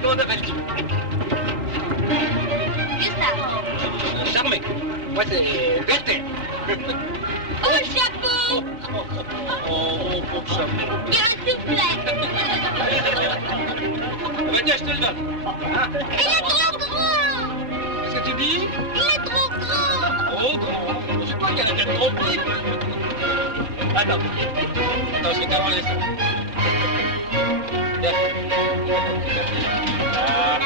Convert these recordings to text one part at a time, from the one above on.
Comment t'appelles-tu? Gustave. Charmé. Moi, c'est Werther. Oh, le chapeau! Oh, pauvre chapeau. Et un soufflet! Tiens, je te le donne. Hein? Il est trop grand! Qu'est-ce que tu dis? Il est trop grand! Trop grand. Je sais pas, il y en a peut-être trop petit. Attends. Attends, je vais t'avancer ça. Tiens. Là.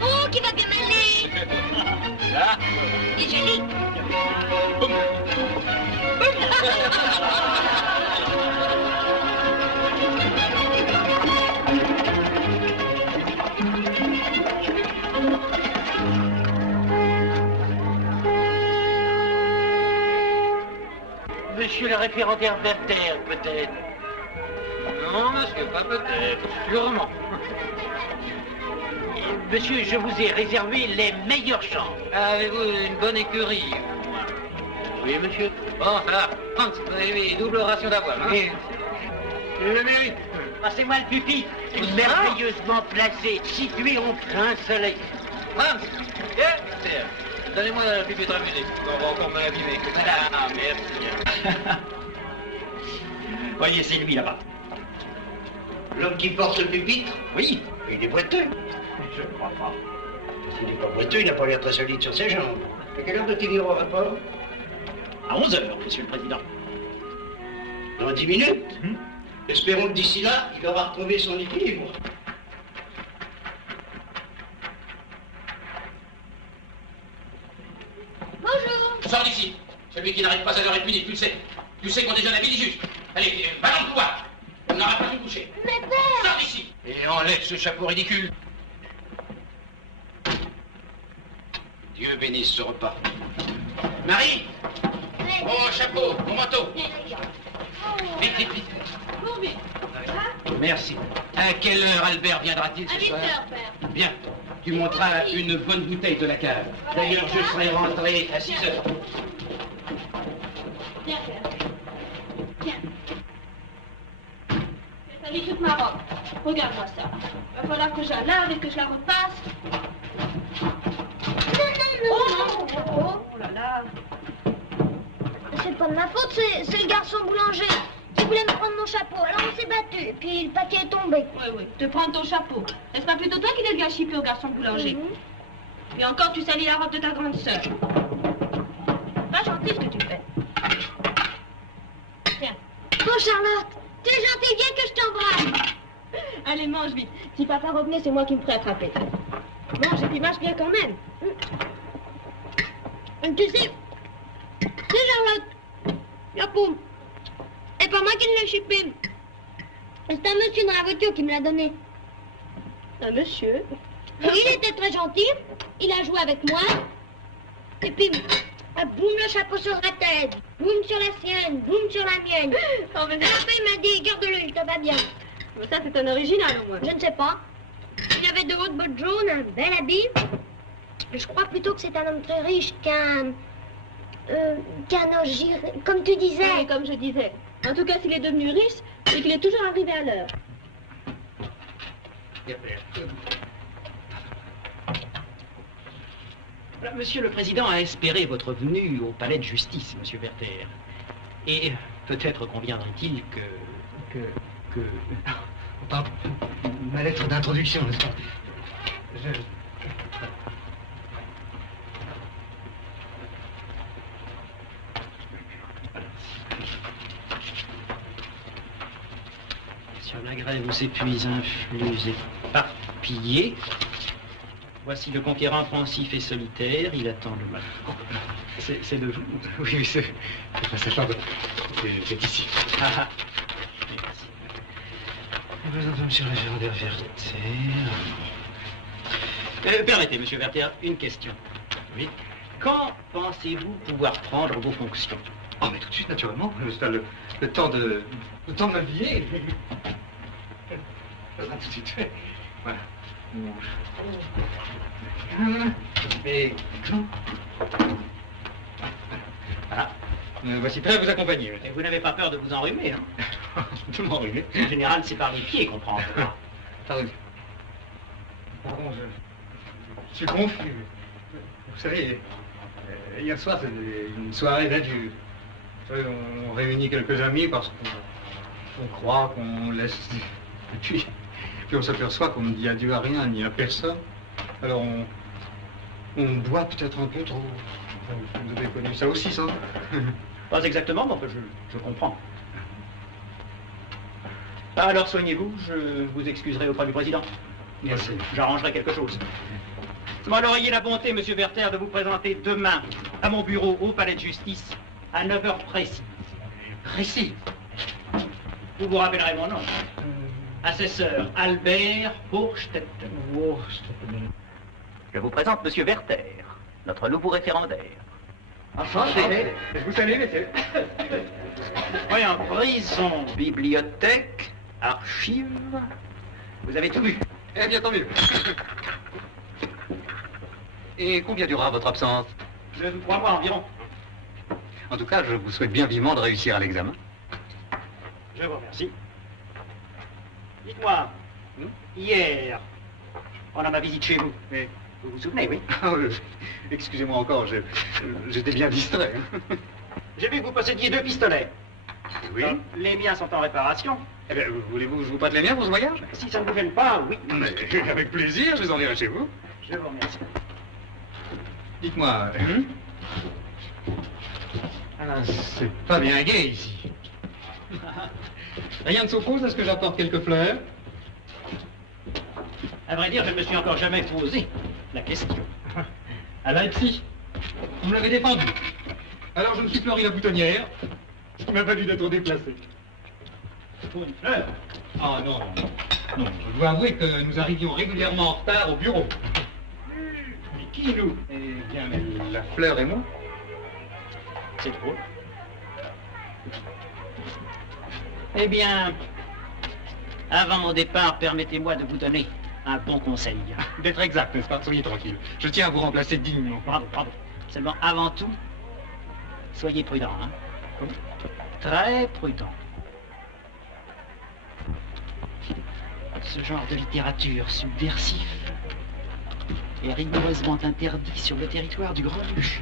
Oh, qui va bien m'aller! Là. Il est joli! Boum. Monsieur le référendaire Werther, peut-être? Non, monsieur, pas peut-être. Sûrement. Monsieur, je vous ai réservé les meilleures chambres. Avez-vous une bonne écurie? Oui, monsieur. Bon, ça va. Hans, oui, double ration d'avoine, hein? Je le mérite. Passez-moi le pupitre. Merveilleusement placé, situé en plein soleil. Hans, viens, tiens. Donnez-moi la pupitre à musique. On va encore me l'abîmer. Ah, merci. Voyez, c'est lui là-bas. L'homme qui porte le pupitre? Oui. Il est boiteux. Je ne crois pas. S'il n'est pas boiteux, il n'a pas l'air très solide sur ses jambes. À quelle heure doit-il ir au rapport? À 11 heures, monsieur le président. Dans 10 minutes. Espérons que d'ici là, il aura retrouvé son équilibre. Bonjour! Sors d'ici. Celui qui n'arrête pas à l'heure est puni, tu le sais. Tu sais qu'on déjeune à midi juste. Allez, va dans le couloir. On n'aura pas tout couché. Mais père! Sors d'ici. Et enlève ce chapeau ridicule. Dieu bénisse ce repas. Marie! Ouais. Mon chapeau, mon manteau. Oh. Vite, vite, vite. Cours vite. Merci. À quelle heure Albert viendra-t-il À ce 8 soir? heures, père. Bien. Tu monteras une bonne bouteille de la cave. D'ailleurs, je serai rentré à 6 heures. Viens, père. Viens. J'ai sali toute ma robe. Regarde-moi ça. Va falloir que je la lave et que je la repasse. Non. Oh là là. C'est pas de ma faute, c'est le garçon boulanger qui voulait me prendre mon chapeau. Alors on s'est battu, et puis le paquet est tombé. Oui, te prendre ton chapeau. Est-ce pas plutôt toi qui donne gâchis au garçon boulanger? Et encore, tu salis la robe de ta grande sœur. Pas gentil ce que tu fais. Tiens. Oh Charlotte, t'es gentille, viens que je t'embrasse. Allez, mange vite. Si papa revenait, c'est moi qui me ferais attraper. Mange et puis marche bien quand même. Tu sais, c'est Charlotte, la pomme. C'est pas moi qui l'ai chipé. C'est un monsieur dans la voiture qui me l'a donné. Un monsieur. Il était très gentil, il a joué avec moi. Et puis, boum le chapeau sur la tête, boum sur la sienne, boum sur la mienne. Oh, mais Et après il m'a dit, garde-le, il te va bien. ça, c'est un original au moins. Je ne sais pas. Il avait de hautes bottes jaunes, un bel habit. Je crois plutôt que c'est un homme très riche qu'un ogir, comme tu disais. Oui, comme je disais. En tout cas, s'il est devenu riche, c'est qu'il est toujours arrivé à l'heure. Voilà, Monsieur le Président a espéré votre venue au palais de justice, Monsieur Werther. Et peut-être conviendrait-il que... Enfin, ma lettre d'introduction, n'est-ce pas? Sur la grève où s'épuisent influx éparpillés, voici le conquérant pensif et solitaire, il attend le mal. C'est de vous? Oui, c'est ici. Ah, ah. Merci. Monsieur le Gérard Werther. Permettez, Monsieur Werther, une question. Oui. Quand pensez-vous pouvoir prendre vos fonctions? Oh, mais tout de suite, naturellement. Le temps de m'habiller. Ça sera tout de suite fait. Voilà. Et... Voilà. Voici prêt à vous accompagner. Et vous n'avez pas peur de vous enrhumer, hein? De m'enrhumer. En général, c'est par les pieds qu'on prend. Pardon, je suis confus. Vous savez, hier soir, c'était une soirée d'adieu. Vous savez, on réunit quelques amis parce qu'on croit qu'on laisse... Et puis on s'aperçoit qu'on ne dit adieu à rien, ni à personne. Alors on boit peut-être un peu trop. Vous avez connu ça aussi, ça? Pas exactement, mais enfin, je comprends. Alors soignez-vous, je vous excuserai auprès du président. Merci. J'arrangerai quelque chose. Bon, alors ayez la bonté, Monsieur Werther, de vous présenter demain à mon bureau au palais de justice à 9h précises. Précis. Vous vous rappellerez mon nom. Assesseur Albert Hochstetten. Je vous présente Monsieur Werther, notre nouveau référendaire. Enchanté. Je vous salue, messieurs. Voyons, prison, bibliothèque, archives. Vous avez tout vu. Eh bien, tant mieux. Et combien durera votre absence? 3 mois environ. En tout cas, je vous souhaite bien vivement de réussir à l'examen. Je vous remercie. Dites-moi, hier, pendant ma visite chez vous, Oui. vous vous souvenez, oui? Excusez-moi encore, j'étais bien distrait. J'ai vu que vous possédiez 2 pistolets. Oui. Les miens sont en réparation. Eh bien, voulez-vous que je vous prête les miens pour ce voyage? Si ça ne vous gêne pas, oui. Mais avec plaisir, je les enverrai chez vous. Je vous remercie. Dites-moi, c'est pas bien gai ici. Rien ne s'oppose à ce que j'apporte quelques fleurs? À vrai dire, je ne me suis encore jamais posé la question. À Leipzig, vous me l'avez défendu. Alors je me suis fleuri la boutonnière. Il m'a fallu d'être déplacé. Pour une fleur? Oh non, non, non. Non, je dois avouer que nous arrivions régulièrement en retard au bureau. Mais qui nous? Eh bien, mais la fleur et moi. C'est drôle. Eh bien, avant mon départ, permettez-moi de vous donner un bon conseil. D'être exact, n'est-ce pas? Soyez tranquille. Je tiens à vous remplacer dignement. Bravo, bravo. Seulement, avant tout, soyez prudent, hein? Très prudent. Ce genre de littérature subversive est rigoureusement interdit sur le territoire du Grand-Duché.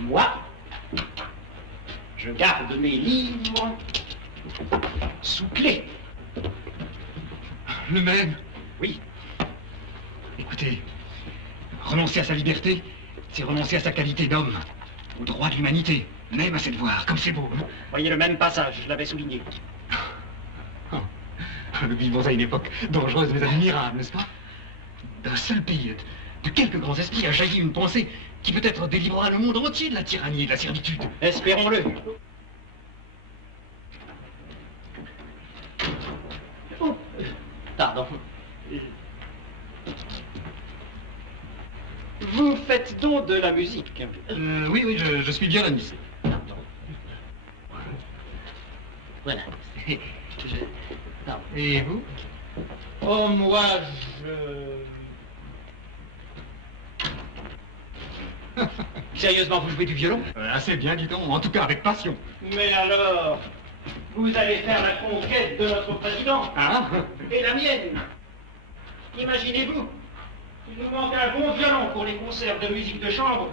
Moi, je garde mes livres sous clé. Le même? Oui. Écoutez, renoncer à sa liberté, c'est renoncer à sa qualité d'homme, au droit de l'humanité, même à ses devoirs, comme c'est beau. Hein? Voyez le même passage, je l'avais souligné. Nous vivons à une époque dangereuse mais admirable, n'est-ce pas? D'un seul pays, de quelques grands esprits a jailli une pensée qui peut-être délivrera le monde entier de la tyrannie et de la servitude. Espérons-le. Oh, pardon. Vous faites donc de la musique? Oui, oui, je suis violoniste. Pardon. Voilà. Pardon. Et vous? Oh, moi, Sérieusement, vous jouez du violon? Assez bien, dit-on, en tout cas avec passion. Mais alors, vous allez faire la conquête de notre président, Hein? et la mienne. Imaginez-vous, il nous manque un bon violon pour les concerts de musique de chambre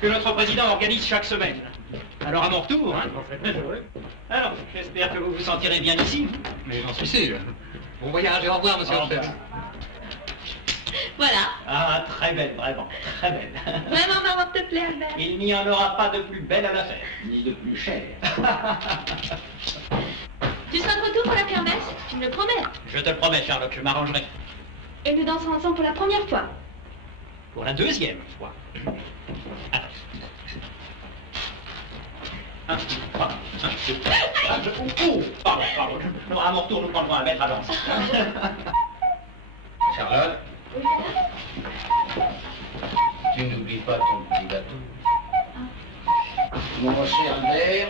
que notre président organise chaque semaine. Alors à mon retour, hein. Alors, j'espère que vous vous sentirez bien ici. Mais j'en suis sûr. Bon voyage et au revoir, monsieur Albert. Voilà. Ah, très belle, vraiment, très belle. Vraiment, maman, te plaît, Albert. Il n'y en aura pas de plus belle à la fête, ni de plus chère. Tu seras de retour pour la kermesse? Tu me le promets. Je te le promets, Charlotte, je m'arrangerai. Et nous danserons ensemble pour la première fois. Pour la deuxième fois. Attends. Un, trois, un, deux, pardon. À mon retour, nous prendrons un mètre à danser. Charlotte, tu n'oublies pas ton petit gâteau. Mon cher Albert,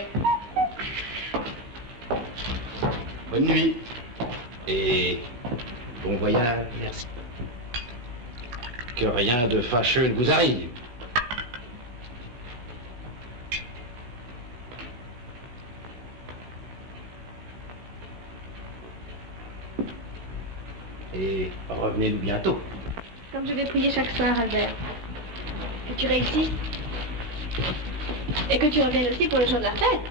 bonne nuit et bon voyage. Merci. Que rien de fâcheux ne vous arrive. Et revenez-nous bientôt. Comme je vais prier chaque soir, Albert. Que tu réussisses. Et que tu reviennes aussi pour le jour de la fête.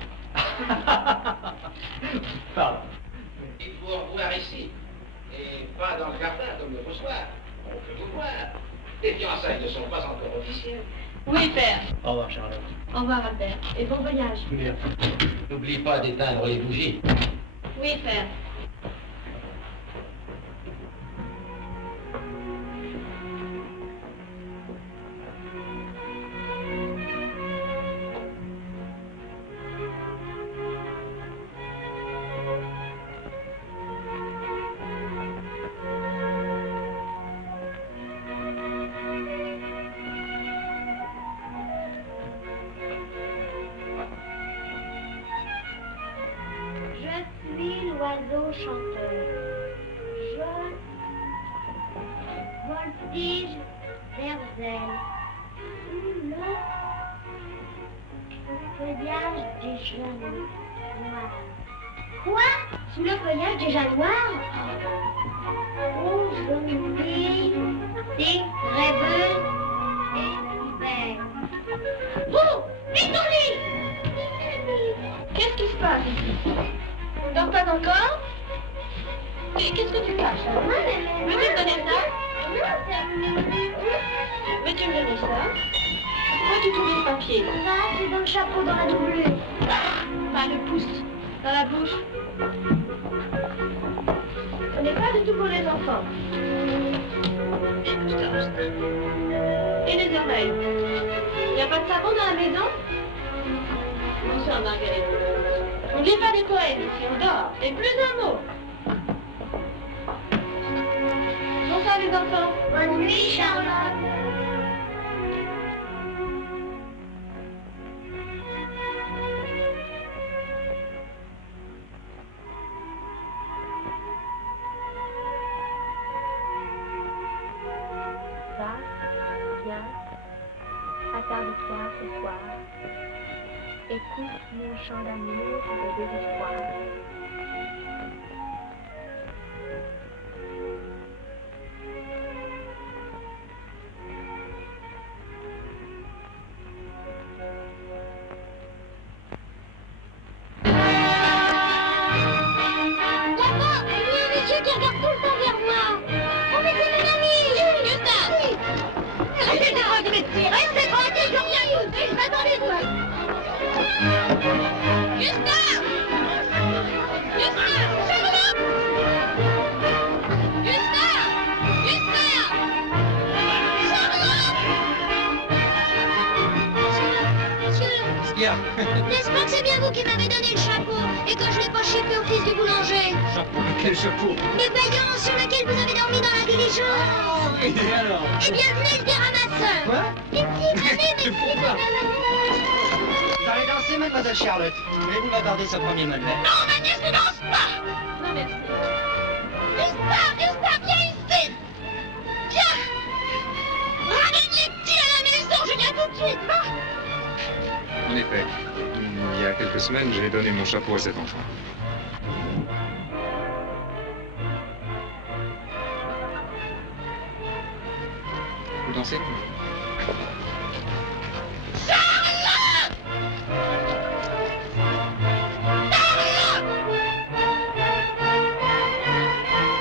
Pardon. Il faut revoir ici. Et pas dans le jardin comme l'autre soir. On peut vous voir. Les fiançailles ne sont pas encore officielles. Oui, père. Au revoir, Charlotte. Au revoir, Albert. Et bon voyage. N'oublie pas d'éteindre les bougies. Oui, père. L'oiseau chanteur. Je voltige vers elle sous le feuillage des jeunes noirs. Quoi? Sous le feuillage des jeunes noirs? Oh, je nuit, des rêveuses et belles. Oh, vite au lit! Qu'est-ce qui se passe ici? On dort pas encore? Qu'est-ce que tu caches? Veux-tu me donner ça? Veux-tu me donner ça? Pourquoi tu trouves ce papier? Ça, c'est dans le chapeau, dans la doublure. Enfin, le pouce dans la bouche. Ce n'est pas du tout pour les enfants. Et les oreilles? Il n'y a pas de savon dans la maison? Bonsoir, Marguerite. N'oubliez pas des poèmes ici, on dort. Et plus un mot. Bonsoir, les enfants. Bonne nuit, Charlotte. Va, viens, attarde-toi ce soir. Écoute mon chant d'amour et de désespoir. Là-bas, il y a un monsieur qui regarde tout le temps vers moi. Oh, mais c'est mon ami. Gustave. Oui. Restez tranquille, je reviens tout de suite. Attendez-moi. Gustave. Gustave. Charlotte. Gustave. Gustave. Charlotte. Bien. N'est-ce pas que c'est bien vous qui m'avez donné le chapeau et que je l'ai pas chipé au fils du boulanger? Chapeau, quel chapeau? Le baillon sur lequel vous avez dormi dans la diligence? Et alors? Eh bien, venez le dire à ma sœur. Quoi? Allez, Pourquoi? J'allais danser, mademoiselle Charlotte. Voulez-vous m'accorder ce premier mollet? Non, ma nièce ne danse pas. Non, merci. Gustave, viens ici. Viens. Ramène les petits à la maison, je viens tout de suite. Va. En effet, il y a quelques semaines, j'ai donné mon chapeau à cet enfant. Vous dansez?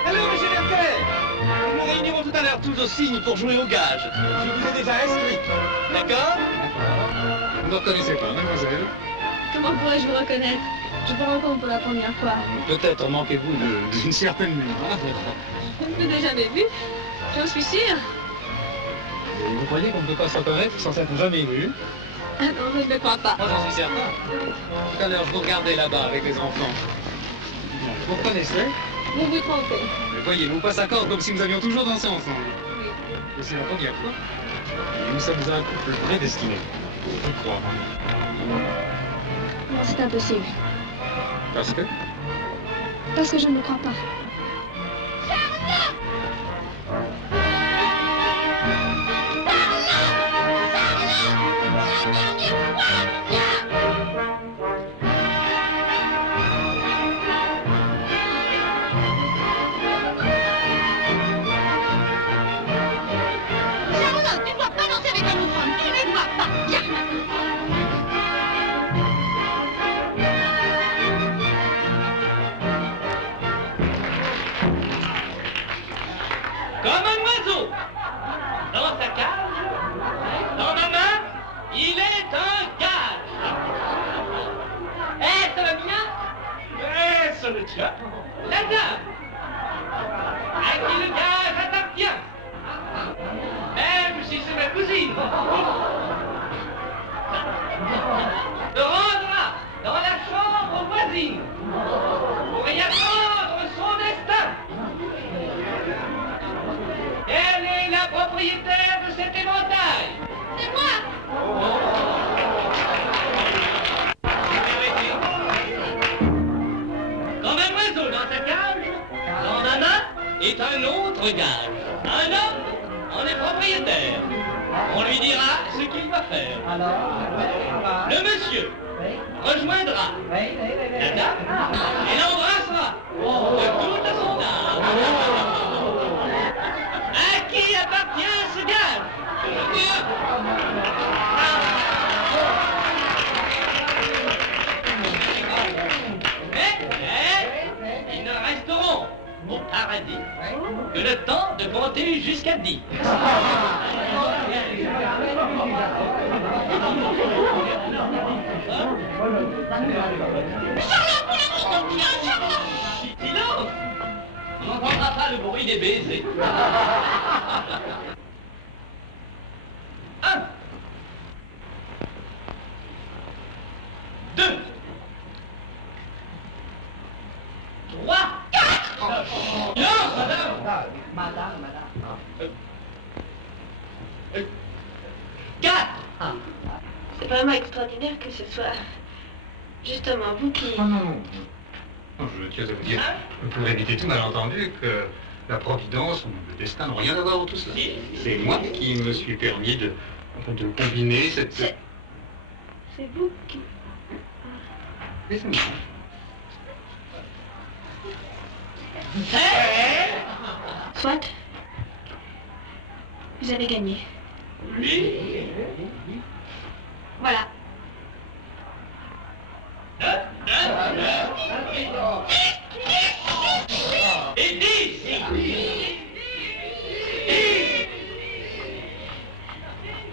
Alors, monsieur Vertel, nous nous réunirons tout à l'heure tous au cygne pour jouer au gage. Je vous ai déjà inscrit. D'accord? Vous ne reconnaissez pas, mademoiselle? Comment pourrais-je vous reconnaître? Je vous rencontre pour la première fois. Peut-être manquez-vous D'une certaine mémoire. Je ne vous ai jamais vu. J'en suis sûre. Et vous croyez qu'on ne peut pas se reconnaître sans s'être jamais vu? Ah non, je ne le crois pas. Moi, j'en suis certain. Tout à l'heure, je vous regardais là-bas avec les enfants. Vous reconnaissez? Vous vous trompez. Mais voyez-nous pas s'accorde comme si nous avions toujours dansé ensemble. Et c'est la première fois. Et nous sommes un couple prédestiné. Je crois. Non, c'est impossible. Parce que? Parce que je ne le crois pas. Charlotte, tu ne dois pas danser avec un autre homme. Tu ne dois pas. Viens. Comme un oiseau, dans sa cage, dans ma main, il est un gage. Est-ce le mien? Est-ce le tien? La dame, à qui le gage appartient, même si c'est ma cousine, de rendre dans la chambre voisine pour y attendre son destin. Elle est la propriétaire de cet éventail. C'est moi. Comme un oiseau dans sa cage, dans ma main est un autre gage. Un homme en est propriétaire. On lui dira ce qu'il va faire. Le monsieur rejoindra la dame et l'embrassera de toute son âme. À qui appartient ce gage? Mais ils ne resteront au paradis que le temps de compter jusqu'à 10. Silence! On n'entendra pas le bruit des baisers. 4. C'est vraiment extraordinaire que ce soit justement vous qui... Oh non, non. Non, je tiens à vous dire, pour éviter tout malentendu, que la providence ou le destin n'ont rien à voir dans tout cela. C'est moi qui me suis permis de combiner cette... C'est vous qui... Et c'est moi. Soit. Vous avez gagné. Voilà.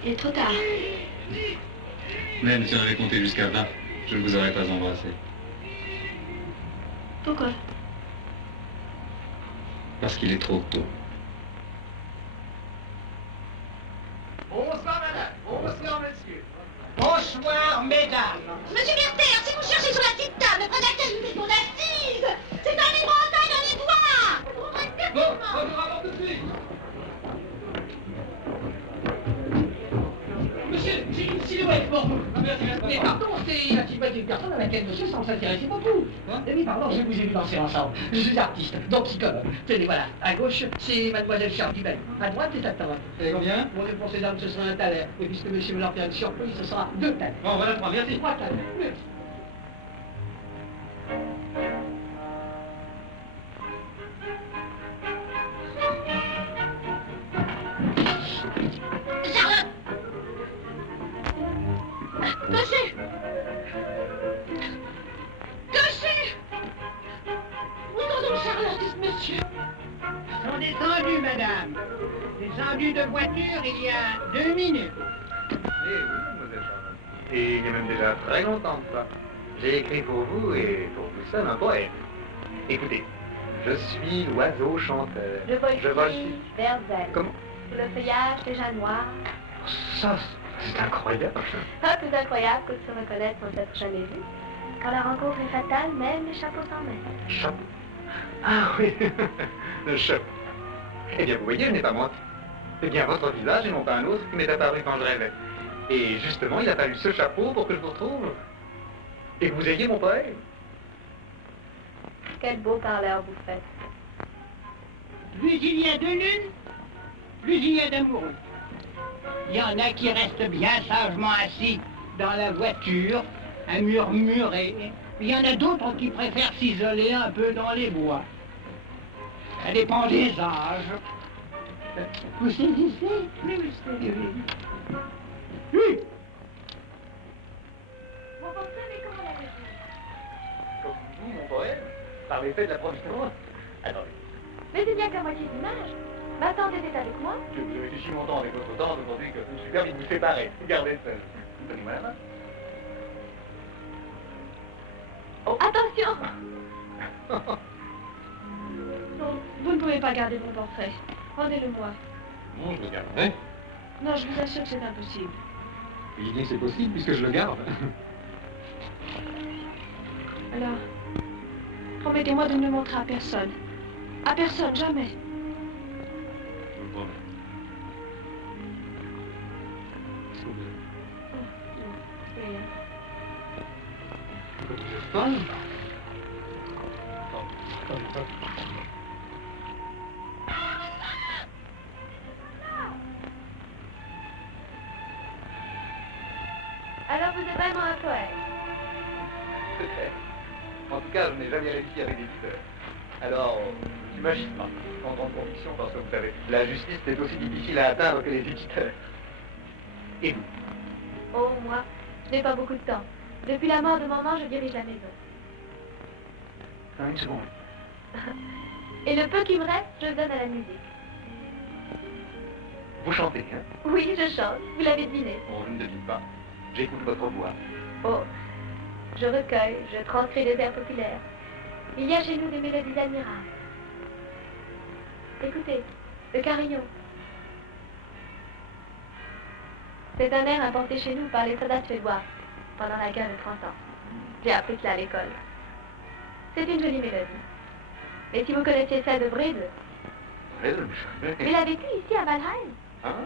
Il est trop tard. Même si on avait compté jusqu'à 20, je ne vous aurais pas embrassé. Pourquoi? Parce qu'il est trop tôt. Bonsoir, madame. Bonsoir, monsieur. Bonsoir, mesdames. Monsieur Berther, si vous cherchez sur la petite table, près de laquelle nous faisons d'assises, c'est un livre en taille, on y voit. Bon, on nous rapporte tout de suite. Monsieur, j'ai une silhouette pour vous. Mais pardon, c'est la type personne à laquelle monsieur semble s'intéresser beaucoup. Eh oui, pardon, je vous ai vu danser ensemble. Je suis artiste, donc psychologue. Tenez, voilà. À gauche, c'est mademoiselle Charles-Dubel. À droite, c'est Tata. Et combien? Bon, pour ces dames, ce sera un thaler. Et puisque monsieur veut leur faire une surprise, ce sera 2 thalers. Bon, voilà 3, merci. 3 thalers. Merci. Charlotte! Cocher! Cocher! Où donc Charlotte, monsieur? Ils sont descendus, madame. Descendus de voiture il y a 2 minutes. Eh oui, mademoiselle Charlotte. Et il y a même déjà très longtemps de ça. J'ai écrit pour vous et pour vous seul un poème. Écoutez, je suis l'oiseau chanteur. Je vole ici, vers elle. Comment? Sous le feuillage déjà noir. Ça, c'est incroyable. Pas plus incroyable que de se reconnaître sans s'être jamais vu. Quand la rencontre est fatale, même les chapeaux s'en mêlent. Chapeau. Ah oui, le chapeau. Eh bien, vous voyez, je n'ai pas menti. C'est bien votre visage et non pas un autre qui m'est apparu quand je rêvais. Et justement, il a fallu ce chapeau pour que je vous retrouve. Et que vous ayez mon poème. Quel beau parleur vous faites. Plus il y a de lune, plus il y a d'amoureux. Il y en a qui restent bien sagement assis dans la voiture, à murmurer. Il y en a d'autres qui préfèrent s'isoler un peu dans les bois. Ça dépend des âges. Vous saisissez? Oui, oui, oui. Oui. Mon portrait, mais comment l'avez-vous? Comme vous, mon poème, par l'effet de la providence. Attendez, Mais c'est bien qu'à moitié d'image. Maintenant, t'étais avec moi? je vous ai réfléchi longtemps avec votre danse aujourd'hui que je me suis permis de vous séparer. Gardez seul. Donnez-moi la main. Oh, attention! Non, vous ne pouvez pas garder mon portrait. Rendez-le-moi. Non, je le garderai. Non, je vous assure que c'est impossible. Il dit que c'est possible puisque je le garde. Alors, promettez-moi de ne le montrer à personne. À personne, jamais. Je vous promets. Rien. Vous êtes folle? Alors vous êtes vraiment un poète. Peut-être. En tout cas, je n'ai jamais réussi avec l'éditeur. Alors, j'imagine pas, en grande conviction, parce que vous savez, la justice est aussi difficile à atteindre que les éditeurs. Et vous? Oh, moi, je n'ai pas beaucoup de temps. Depuis la mort de maman, je dirige la maison. Une seconde. Et le peu qui me reste, je le donne à la musique. Vous chantez, hein? Oui, je chante. Vous l'avez deviné. Bon, je ne devine pas. J'écoute votre voix. Oh, je recueille, je transcris des airs populaires. Il y a chez nous des mélodies admirables. Écoutez, le carillon. C'est un air importé chez nous par les soldats suédois pendant la guerre de 30 ans. J'ai appris cela à l'école. C'est une jolie mélodie. Et si vous connaissiez celle de Brede, Elle, il a vécu ici à Valheim. Hein?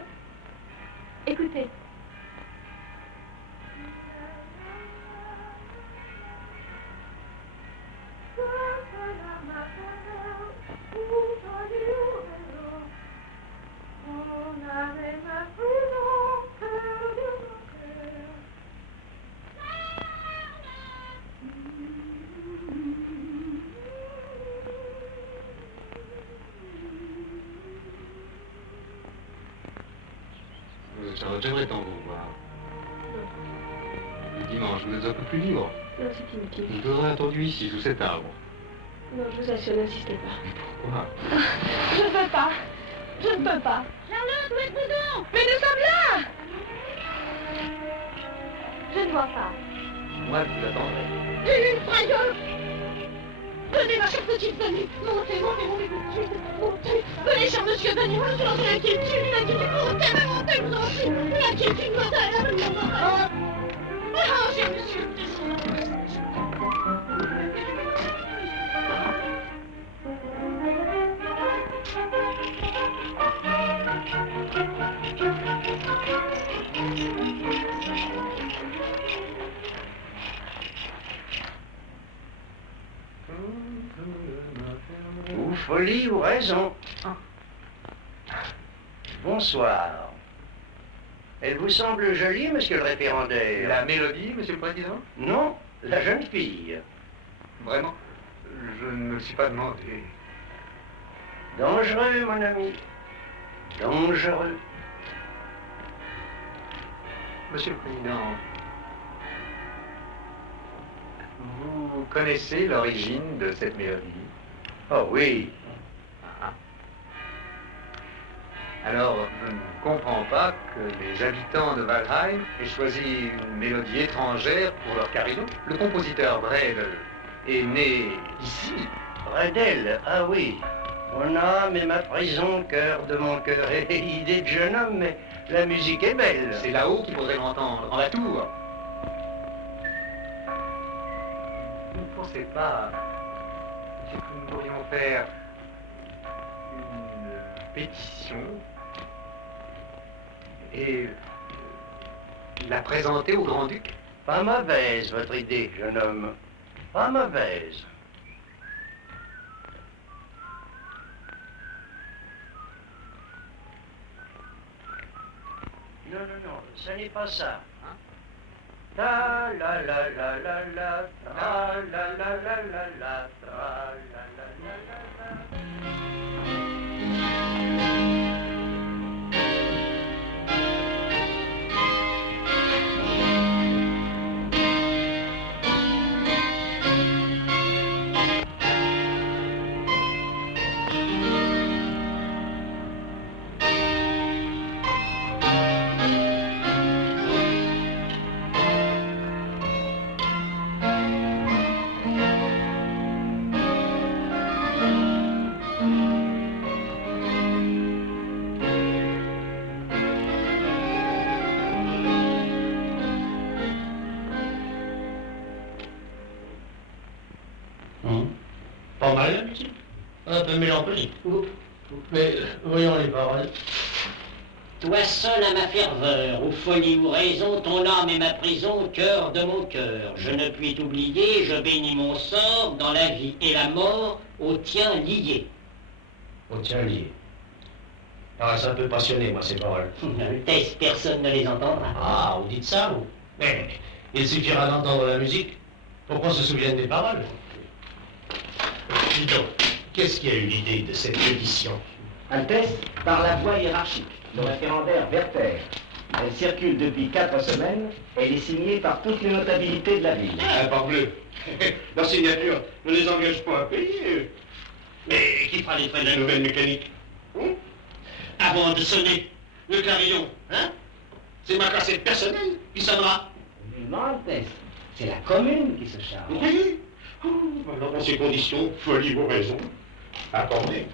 Charlotte, j'aimerais tant vous voir. Le dimanche, vous êtes un peu plus libre. Non, c'est inutile. Je vous aurais attendu ici, sous cet arbre. Non, je vous assure, n'insistez pas. Pourquoi? Je ne peux pas. Je ne peux pas. Charlotte, où êtes-vous donc? Mais nous sommes là! Je ne vois pas. Moi, je vous attendrai. Une frayeur! Venez, ma chère petite, venez! Montez, montez, montez, montez! Venez, cher monsieur, venez, moi je suis dans une inquiétude, montez, mais montez, vous en prie! L'inquiétude me donne, ah, cher monsieur! Ou folie ou raison. Bonsoir. Elle vous semble jolie, monsieur le référendaire? La mélodie, monsieur le président? Non, la jeune fille. Vraiment? Je ne me le suis pas demandé. Dangereux, mon ami. Dangereux. Monsieur le président, vous connaissez l'origine de cette mélodie? Oh oui. Alors, je ne comprends pas que les habitants de Valheim aient choisi une mélodie étrangère pour leur carillon. Le compositeur Bredel est né ici. Bredel, ah oui. Mon âme est ma prison, cœur de mon cœur et idée de jeune homme, mais la musique est belle. C'est là-haut qu'il faudrait l'entendre, en la tour. Vous ne pensez pas que nous pourrions faire une pétition et la présenter au grand-duc? Pas mauvaise, votre idée, jeune homme. Pas mauvaise. Non, non, non, ce n'est pas ça. Hein? Ta la la la la la, tra la la la la la, tra la la la la la. Pas mal la musique. Un peu mélancolique. Mais voyons les paroles. Toi seul à ma ferveur, ou folie ou raison, ton âme est ma prison, cœur de mon cœur. Je ne puis t'oublier, je bénis mon sort, dans la vie et la mort, au tien lié. Au tien lié. Ah, c'est un peu passionné, moi, ces paroles. Test, personne ne les entendra. Ah, vous dites ça, vous? Mais il suffira d'entendre la musique pour qu'on se souvienne des paroles. Dis donc, qu'est-ce qui a eu l'idée de cette édition? Un test par la voie hiérarchique, le référendaire Werther. Elle circule depuis 4 semaines. Elle est signée par toutes les notabilités de la ville. Ah, parbleu. La signature ne les engage pas à payer. Mais qui fera les frais de la nouvelle mécanique? Avant de sonner le carillon, hein? C'est ma cassette personnelle qui sonnera. Non, le test. C'est la commune qui se charge. Oui. Alors, dans ces conditions, folie ou raison, attendez.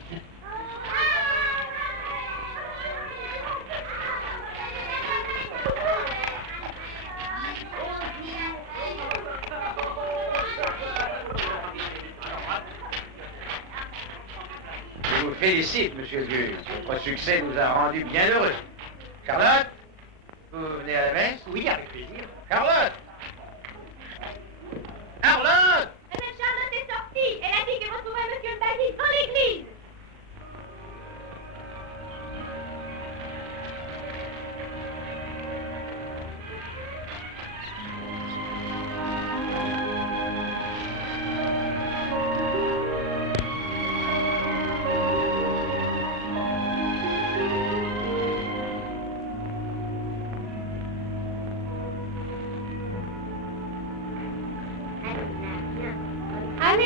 Je vous félicite, monsieur Dieu. Votre succès nous a rendus bien heureux. Charlotte, vous venez à la messe? Oui, avec plaisir. Charlotte! Charlotte! Madame Charlotte est sortie. Elle a dit qu'elle retrouverait monsieur le bailli dans l'église.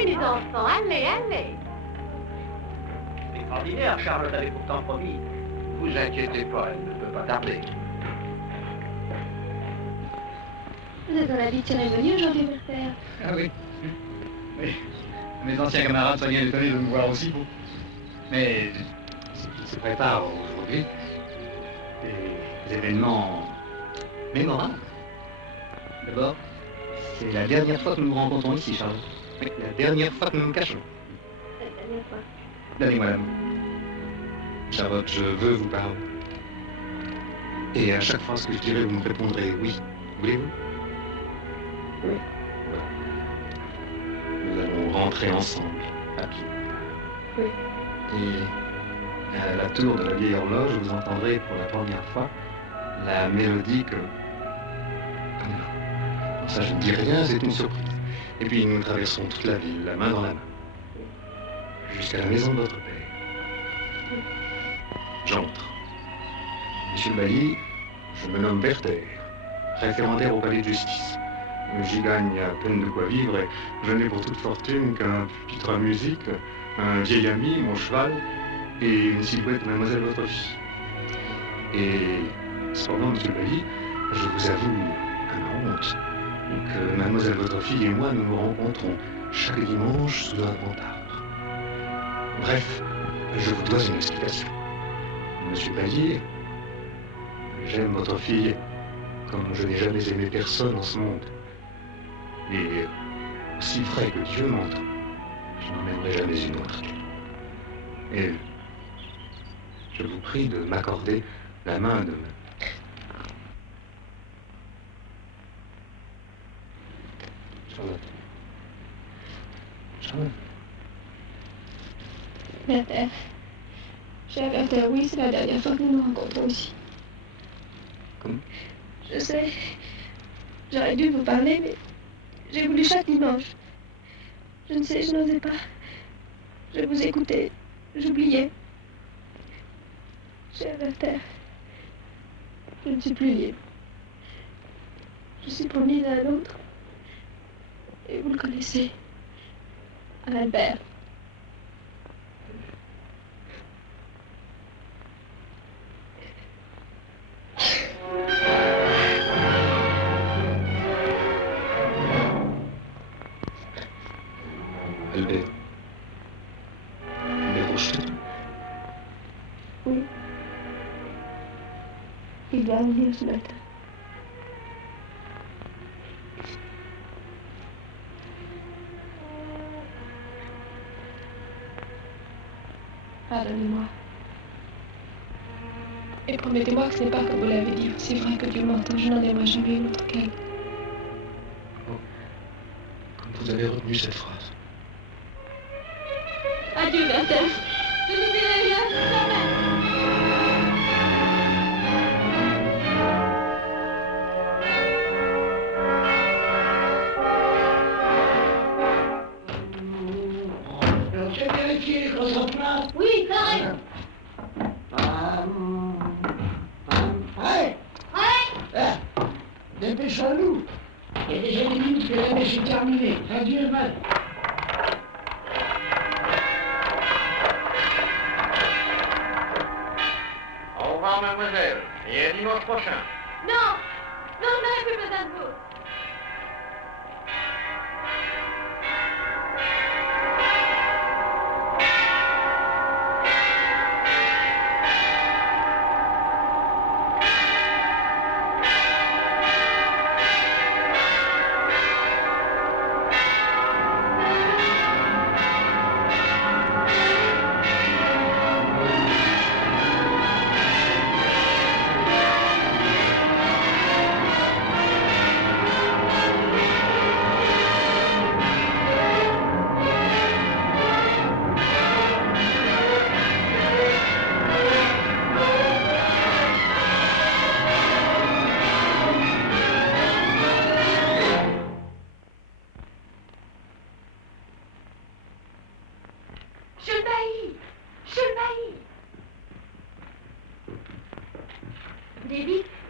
Allez, les enfants, allez, allez. C'est extraordinaire, Charles l'avait pourtant promis. Vous inquiétez pas, elle ne peut pas tarder. Vous êtes dans la vie de cérémonie aujourd'hui, Werther. Ah oui. Oui. Mes anciens camarades sont bien étonnés de me voir aussi beau. Mais ce qui se prépare aujourd'hui, des événements mémorables. D'abord, c'est la dernière fois que nous nous rencontrons ici, Charles. Oui, la dernière fois que nous nous cachons. La dernière fois. Donnez-moi la main. Charlotte, je veux vous parler. Et à chaque phrase que je dirai, vous me répondrez oui. Voulez-vous? Oui. Nous allons rentrer ensemble, à pied. Oui. Et à la tour de la vieille horloge, vous entendrez pour la première fois la mélodie que... Ah non, ça je ne dis rien, c'est une surprise. Et puis nous traversons toute la ville, la main dans la main, jusqu'à la maison de votre père. J'entre. Monsieur le bailli, je me nomme Werther, référendaire au palais de justice. J'y gagne à peine de quoi vivre et je n'ai pour toute fortune qu'un pupitre à musique, un vieil ami, mon cheval, et une silhouette de mademoiselle votre fille. Et cependant, monsieur le bailli, je vous avoue à ma honte que mademoiselle votre fille et moi, nous nous rencontrons chaque dimanche sous un grand arbre. Bref, je vous dois une explication. Monsieur le bailli, j'aime votre fille comme je n'ai jamais aimé personne en ce monde. Et aussi vrai que Dieu m'entend, je n'en aimerai jamais une autre qu'elle. Et je vous prie de m'accorder la main de... Charlotte. Charlotte. Werther. Cher Werther, oui, c'est la dernière fois que nous nous rencontrons ici. Comment? Je sais. J'aurais dû vous parler, mais j'ai voulu chaque dimanche. Je ne sais, je n'osais pas. Je vous écoutais. J'oubliais. Cher Werther, je ne suis plus libre. Je suis promise à un autre. Et vous le connaissez. À Albert. Albert. Albert Rocheteau. Oui. Il doit venir ce matin. Pardonnez-moi. Et promettez-moi que ce n'est pas comme vous l'avez dit. C'est vrai que Dieu m'entend, je n'en aimerai jamais une autre qu'elle. Comme vous avez retenu cette phrase. Adieu, Werther. Je n'oublierai rien, jamais. J'ai vérifié les grosses places. Oui, ça arrive. Ouais. Ouais. Dépêchons-nous. Il y a déjà 10 minutes que la mèche est terminée. Adieu, mal. Au revoir, mademoiselle. Et à dimanche prochain. Non, non, on n'aurait plus besoin de vous.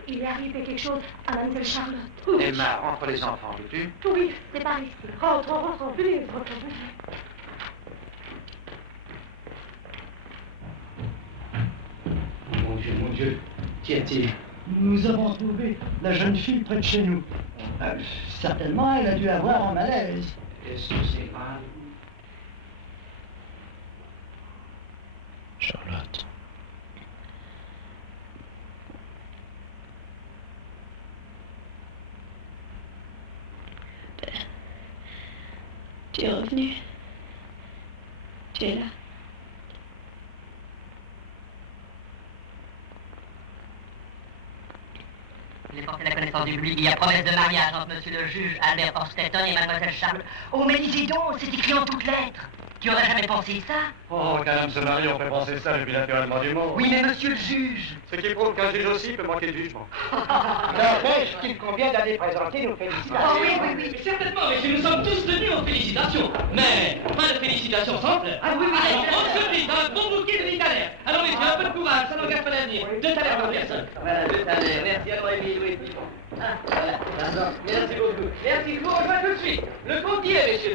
Il est arrivé quelque chose à mademoiselle Charlotte. Emma, entre les enfants, veux-tu? Oui, c'est par ici. Rentre, venez, rentre. Mon Dieu, qu'y a-t-il? Nous avons trouvé la jeune fille près de chez nous. Certainement, elle a dû avoir un malaise. Est-ce que c'est grave? Charlotte. Tu es revenu. Tu es là. Il est porté la connaissance du public. Il y a promesse de mariage entre monsieur le juge Albert Horsteton et mademoiselle Charlotte. Oh, mais dis donc, c'est écrit en toutes lettres. Tu aurais jamais pensé ça? Oh, qu'un homme se marie, on fait penser ça, j'ai bien naturellement du mot. Oui, mais monsieur le juge. Ce qui prouve qu'un juge aussi peut manquer de jugement. N'empêche qu'il convient d'aller présenter nos félicitations. Oh, oui. Certainement, messieurs, nous sommes tous venus aux félicitations. Mais pas de félicitations simples. Ah oui. Alors, on se dit un bon bouquet de litalaires. Alors, messieurs, un peu de courage, ça n'engage pas l'avenir. 2 thalers par personne. Voilà, 2 thalers. Merci, alors, oui. Voilà, pardon. Merci beaucoup. Merci, vous rejoignez tout de suite. Le comptier, messieurs.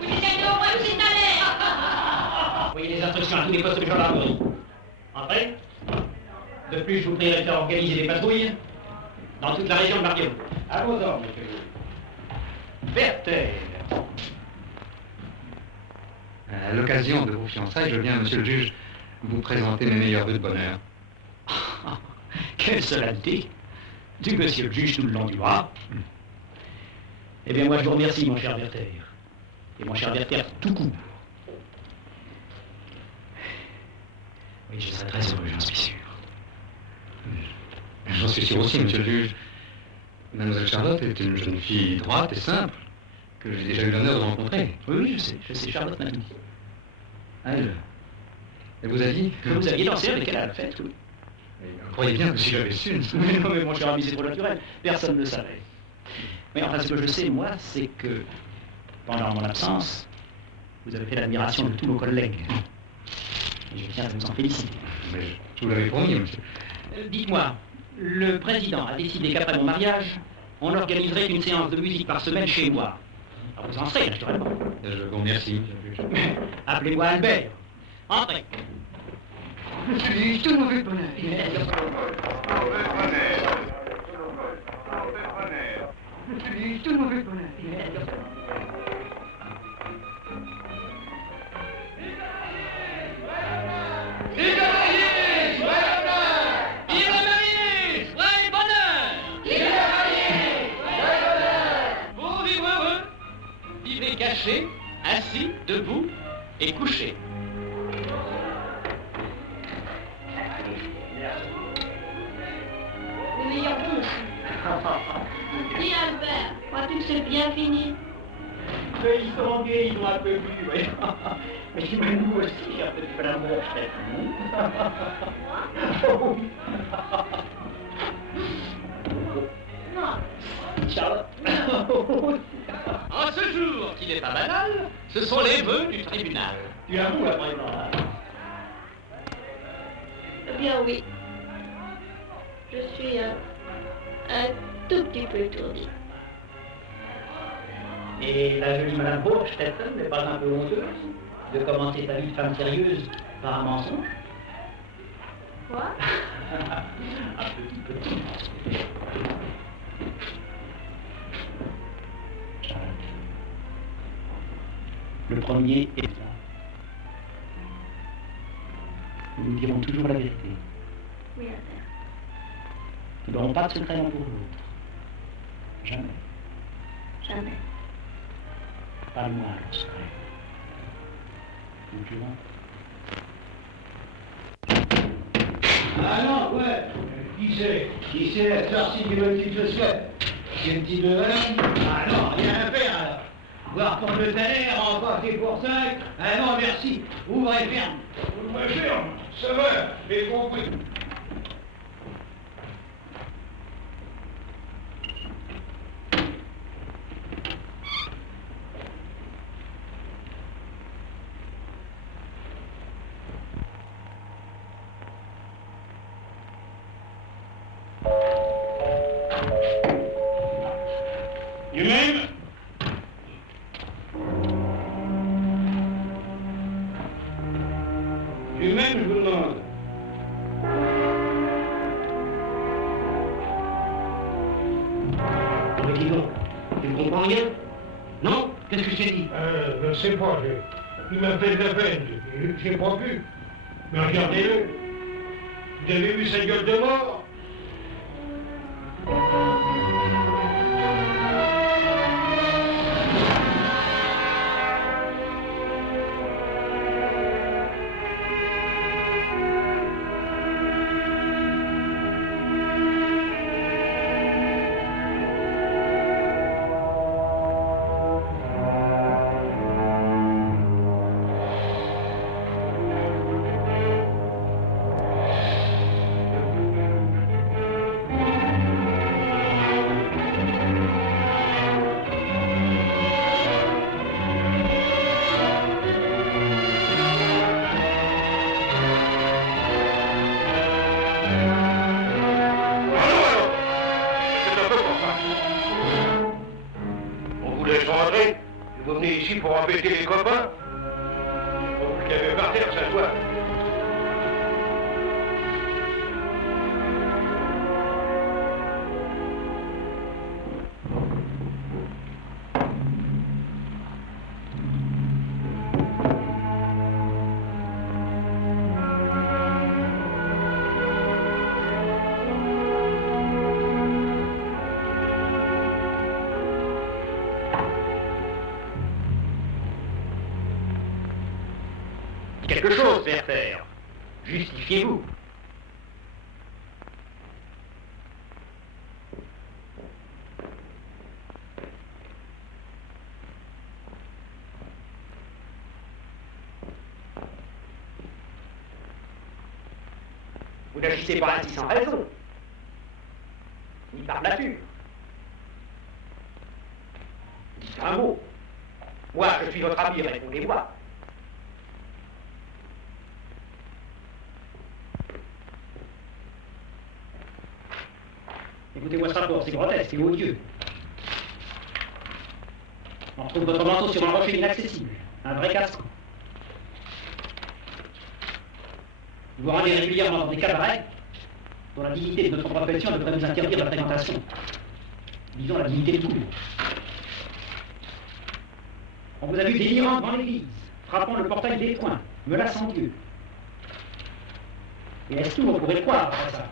Vous disiez au moins 6 thalers. Voyez les instructions à tous les postes de gendarmerie. Entrez. De plus, je vous prierai de faire organiser des patrouilles dans toute la région de Marguerite. À vos ordres, monsieur. Werther. À l'occasion de vos fiançailles, je viens, monsieur le juge, vous présenter mes meilleurs vœux de bonheur. Quelle solennité du monsieur le juge tout le long du bras. Eh bien, moi, je vous remercie, mon cher Werther. Et mon cher Werther, tout court. Oui, je serai très heureux, j'en suis sûr. J'en suis sûr aussi, monsieur le juge. Mademoiselle Charlotte est une jeune fille droite et simple, que j'ai déjà eu l'honneur de rencontrer. Oui, je sais, Charlotte m'a tout dit. Elle vous a dit que vous aviez dansé avec elle à la fête, oui. Vous croyez bien que si j'avais su... Non, mais mon cher ami, c'est trop naturel. Personne ne le savait. Mais enfin, ce que je sais, moi, c'est que, pendant mon absence, vous avez fait l'admiration de tous vos collègues. Et je tiens à vous en féliciter. Mais je vous l'avais promis, monsieur. Dites-moi, le président a décidé qu'après mon mariage, on organiserait une séance de musique par semaine chez moi. Alors vous en serez, naturellement. Je vous remercie, monsieur le juge. Appelez-moi Albert. Entrez. Tout mauvais bonheur. Tout mauvais bonheur. Caché, assis, debout et couché. Le meilleur bon. Dis Albert, crois-tu que c'est bien fini? Mais ils sont gays, ils ont un peu bu, oui. Mais nous aussi, j'ai un peu de l'amour, Non. Charlotte. En ce jour, qui n'est pas banal, ce sont les vœux du tribunal. Tu avoues, la présidente. Eh bien oui. Je suis un tout petit peu étourdie. Et la jolie Madame Hochstetten n'est pas un peu honteuse de commencer sa vie de femme sérieuse par un mensonge? Quoi? Un petit. Le premier est là. Nous nous dirons toujours la vérité. Oui, Albert. Nous n'aurons pas de secret l'un pour l'autre. Jamais. Jamais. Pas le moindre secret. Nous jurons. Ah non, ouais. Qui c'est la sortie du motif de souhait? C'est une petite de Ah non, rien à faire alors. Voir pour le salaire, emporter pour 5. Ah non, merci. Ouvrez ferme. Ouvrez ferme, ça va, j'ai compris. Lui-même? Lui-même, je vous demande. Mais dis donc, tu ne comprends rien? Non? Qu'est-ce que je t'ai dit? Je ne sais pas, il m'a fait de la peine, j'ai pas pu. Mais regardez-le, vous avez vu sa gueule de mort? Vous venez ici pour embêter les copains? Vous qui avez par terre, ça soit. Quelque chose, Werther. Justifiez-vous. Vous n'agissez pas ainsi sans raison, ni par nature. Dites un mot. Moi, je suis votre ami, répondez-moi. Écoutez-moi ce rapport, c'est grotesque, c'est odieux. On trouve votre manteau sur un rocher inaccessible, un vrai casque. Vous vous rendez régulièrement dans des cabarets dont la dignité de notre profession devrait nous interdire la fréquentation. Disons la dignité de tout. On vous a vu délirant devant l'église, frappant le portail des coins, menaçant Dieu. Et est-ce tout, on pourrait croire après ça?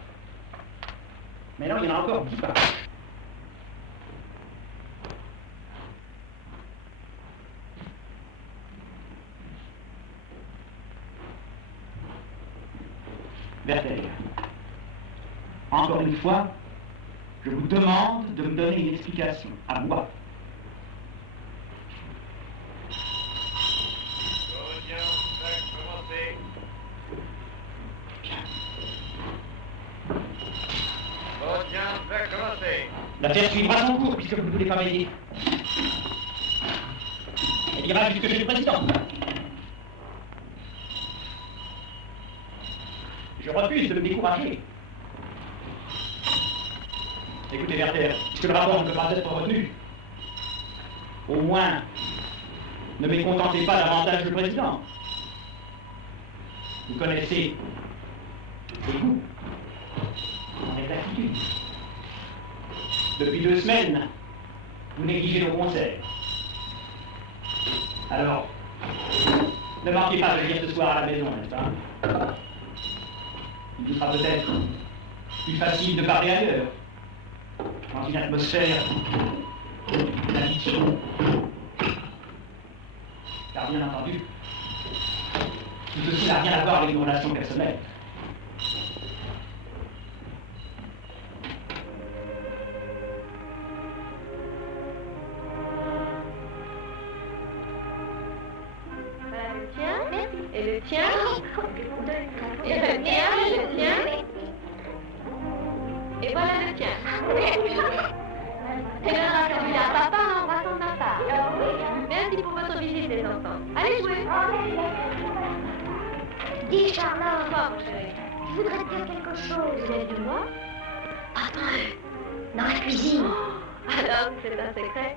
Mais non, il y en a encore 10 pages. Werther, encore une fois, je vous demande de me donner une explication, à moi. L'affaire suivra son cours puisque vous ne voulez pas m'aider. Elle ira jusque chez le président. Je refuse de me décourager. Écoutez, Werther, puisque le rapport ne peut pas être retenu, au moins, ne mécontentez pas davantage le président. Vous connaissez ses goûts, son exactitude. Depuis 2 semaines, vous négligez nos concerts. Alors, ne manquez pas de venir ce soir à la maison, n'est-ce pas? Il vous sera peut-être plus facile de parler ailleurs, dans une atmosphère d'amitié. Car bien entendu, tout ceci n'a rien à voir avec nos relations personnelles. Et le tien, et le tien, le tien, et voilà le tien. Tu donneras celui-là à papa en embrassant ta part. Merci pour votre visite, les enfants. Allez jouer. Dis, Charlotte, Quoi, mon chéri? je voudrais te dire quelque chose. Vous êtes de moi? Attendez. Dans la cuisine. Alors, c'est un secret.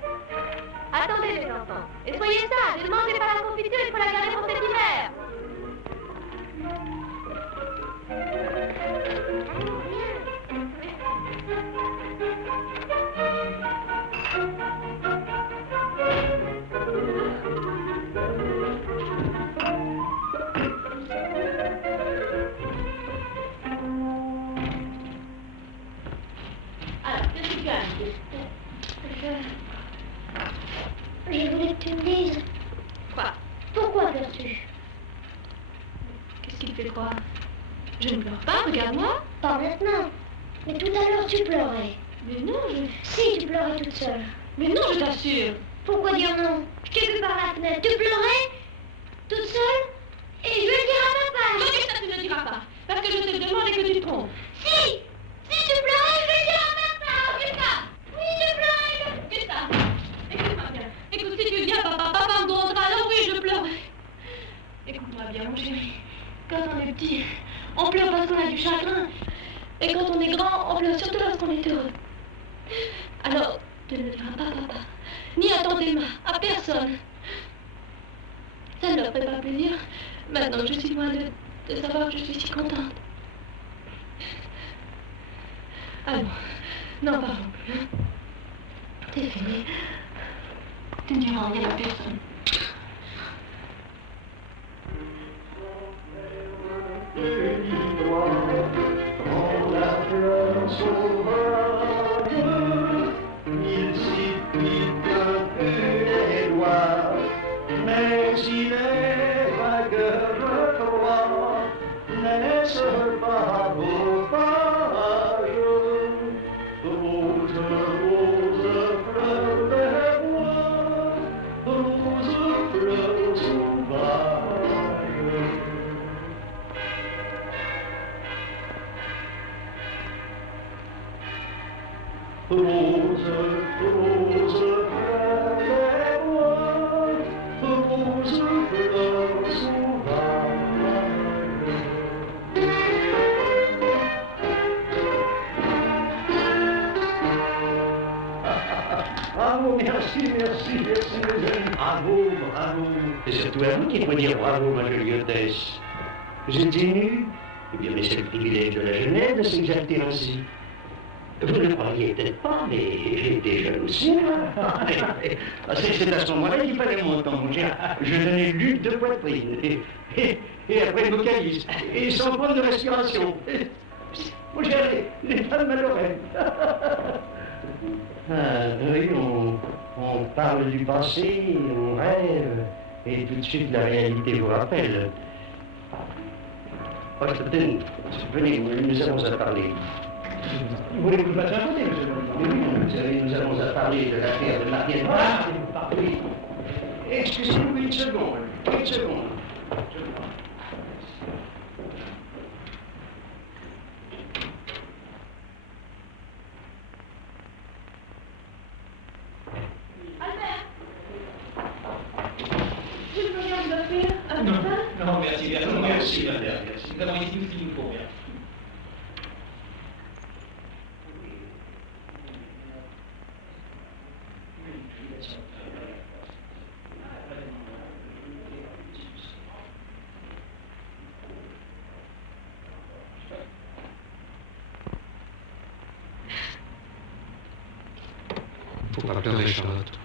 Attendez, les enfants. Et soyez sages, ne mangez pas la confiture, il faut la garder pour cet hiver. Alors, qu'est-ce que tu as? Je voulais que tu me dises. Quoi? Pourquoi pleures-tu? Qu'est-ce qui te fait croire? Je ne pleure pas, regarde-moi. Pas maintenant. Mais tout à l'heure, tu pleurais. Mais non, Si, tu pleurais toute seule. Mais non, je t'assure. Pourquoi dire non? Je t'ai vu par la fenêtre. Tu pleurais? Toute seule? Et je vais le dire à papa. Non, mais ça, tu ne le diras pas. Parce que je te demande et que tu te trompes. Si tu pleurais, je vais le dire à papa. Gustave! Oui, je pleurais. Gustave! Écoute-moi bien. Écoute, si tu viens, papa me grondera. Alors oui, je pleurais. Écoute-moi bien, mon chéri. Quand on est petit, on pleure parce qu'on a du chagrin. Et quand on est grand, on pleure surtout lorsqu'on est heureux. Alors, tu ne le diras pas, papa. Ni à ton Emma, à personne. Ça ne leur fait pas plaisir. Maintenant que je suis loin de savoir que je suis si contente. Allons, n'en parlons plus. Hein. C'est fini. Tu ne diras rien à personne. Quand la fleur sauvage, il suffit de les doigts, mais si les vagueurs de froid laissent pas vos pages, rose, rose, fleur des bois, rose, fleur sauvage. Rose, rose, fleur des bois, rose, fleur sauvage. Bravo, merci, merci, merci, mes amis. Bravo, bravo. C'est surtout à vous qu'il faut dire bravo, ma jolie hôtesse. Vous êtes ému? Eh bien, mais c'est le privilège de la jeunesse de s'exalter ainsi. Vous ne le croyez peut-être pas, mais j'ai été jeune aussi. C'est à ce moment-là qu'il fallait mon temps, mon cher. Je donnais lutte de poitrine, et après le vocalise, et sans prendre de respiration. Mon cher, les femmes malheureuses. Oui, on parle du passé, on rêve, et tout de suite la réalité vous rappelle. Oh, venez, nous avons à parler. Vous voulez que vous fassiez un côté, monsieur le président? Oui, vous savez, nous avons à parler de l'affaire de Marielle. Ah, oui. Excusez-nous une seconde. Une seconde. Albert! Je peux rien vous offrir un Non, pain? non, merci, bien. Non, merci, madame. Merci. Nous avons ici tout ce qu'il nous faut, bien. Faut pas pleurer, Charlotte.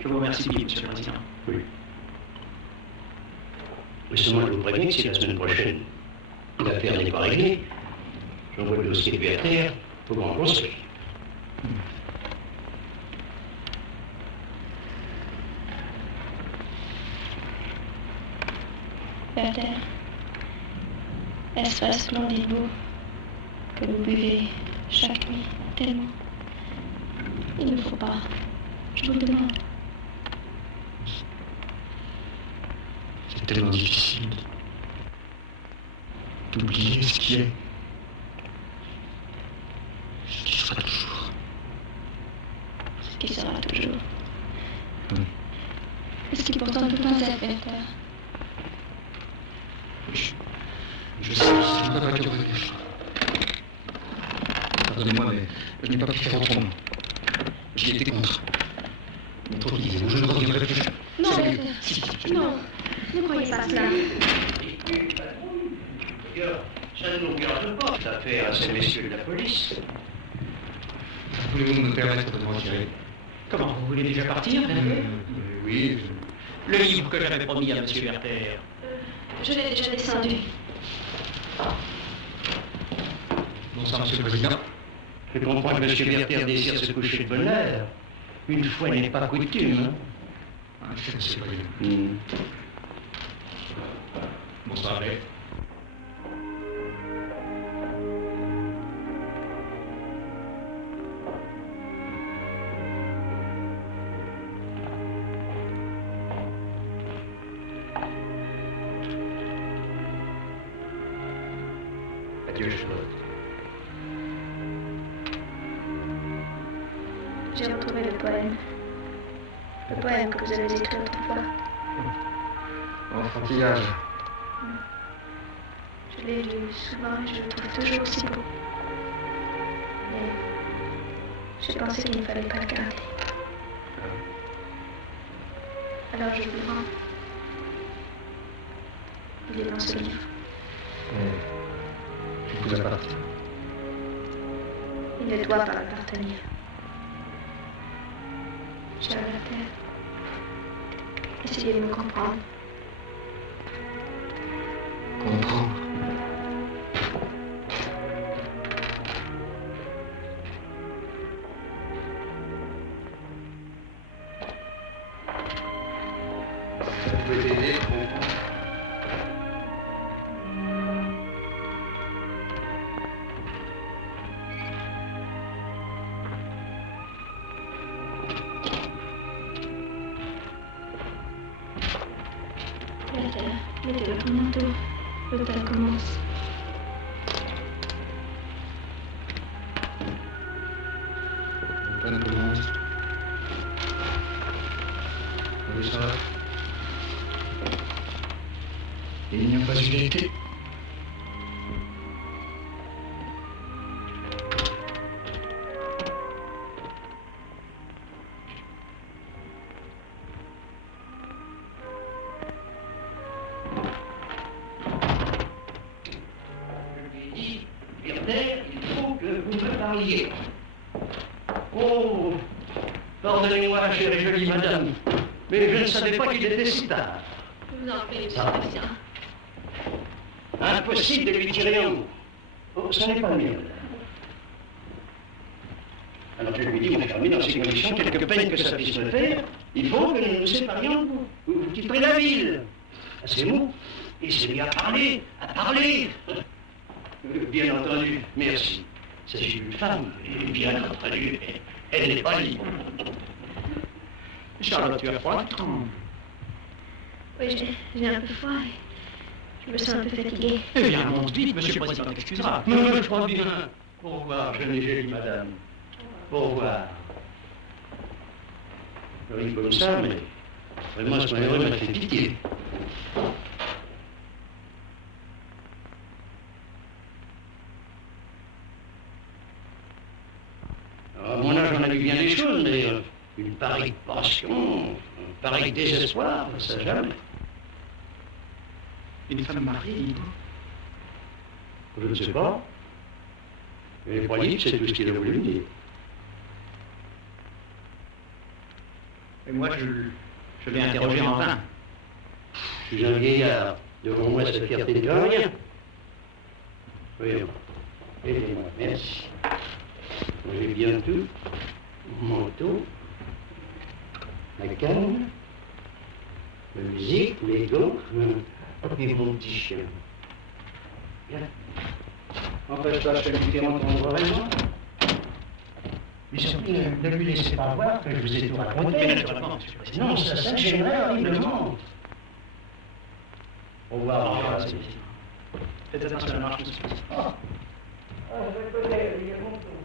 Je vous remercie, monsieur le Président. Oui. Mais seulement, je vous préviens que si la semaine prochaine, l'affaire n'est pas réglée, j'envoie le dossier de terre pour qu'on conseil. Werther, est-ce pas splendide beau que vous buvez chaque nuit tellement? Il ne faut pas. Je vous le demande. C'est tellement difficile d'oublier ce qui est. Ce qui sera toujours. Ce qui sera toujours. Oui. Et ce qui pourtant ne peut pas être, Werther. Je sais, ça ne va pas durer, Charlotte. pardonnez-moi, mais je n'ai pas pu faire autrement. J'y étais contre. Mais trop dit, je ne reviendrai plus. Non, C'est mieux. Werther. Si. Non, ne croyez pas cela. Ça ne nous regarde pas, cette affaire à ces messieurs de la police. Voulez-vous me permettre de me retirer? Comment, vous voulez déjà partir? Oui. Le livre que j'avais promis à M. Werther. Je l'ai déjà descendu. Bonsoir, Monsieur le Président. Je comprends que M. Werther désire se coucher de bonne heure. Une fois n'est pas coutume. Hein? Monsieur le Président. Bonsoir, Ray. Adieu, Charlotte. J'ai retrouvé le poème. Le poème que vous avez écrit autrefois. Enfantillage. Je l'ai lu souvent et je le trouve toujours aussi beau. Mais j'ai pensé qu'il ne fallait pas le garder. Alors je vous le rends. Il est dans ce livre. Je vous appartiens. Il ne doit pas appartenir. Cher Werther, essayez de me comprendre. Comprendre. Vous pouvez t'aider, je comprends. Werther, mettez votre manteau. Le temps commence. Bonne commande. Oui, ça va. Il n'y a pas eu d'été. Werther, il faut que vous me parliez. Oh, pardonnez-moi, chère et jolie madame, mais je ne savais pas qu'il était si tard. Je vous en prie, monsieur Ah. le président. Impossible de lui tirer un mot. Oh, ça n'est pas mieux. Alors je lui dis, mon cher ami, dans ces conditions, quelque peine que ça puisse me faire, il faut que nous nous séparions. Vous quitterez la ville. À ces mots, il s'est mis à parler, à parler. Bien entendu, merci. Il s'agit d'une femme, et bien entendu, elle n'est pas libre. Charlotte, tu as froid? Oui, j'ai un peu froid. Je me sens un peu fatiguée. Eh bien, monte vite, monsieur le président t'excusera. Non, je crois bien. Au revoir, jeune et jolie madame. Au revoir. Oui, comme ça, mais vraiment, ce malheureux m'a fait pitié. À mon âge, on a vu bien des choses, mais une pareille passion, un pareil désespoir, ça jamais. Une femme mariée, dis-donc. Je ne sais pas. Mais croyez que c'est tout ce qu'il a voulu me dire. Et moi, je l'ai interrogé en vain. Je suis un vieillard. Devant moi, cette fierté de rien. Voyons. Aidez-moi, merci. J'ai bien tout. Mon manteau, la canne, la musique, les gants, et mon petit chien. Bien. En fait, ça, je suis différent de mon raison. Mais surtout, ne lui laissez pas voir que je vous ai tout raconté. Naturellement, monsieur le président. Non, ça gênerait horriblement. Au revoir, mon cher. Faites attention à la marche, monsieur le président. Je connais, il y a longtemps.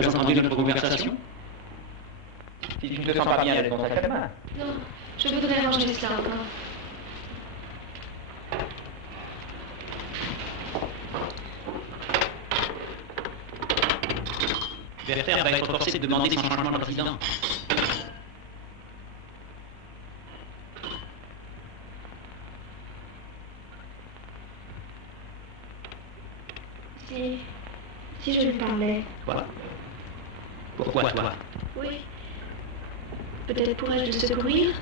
Tu as entendu notre conversation? Si tu ne te sens pas bien, laisse ton sac à main. Non, je voudrais ranger ça encore. Werther va être forcé de demander son changement de président. Si je lui parlais. Quoi? Pourquoi toi? Oui. Peut-être pourrais-je le secourir?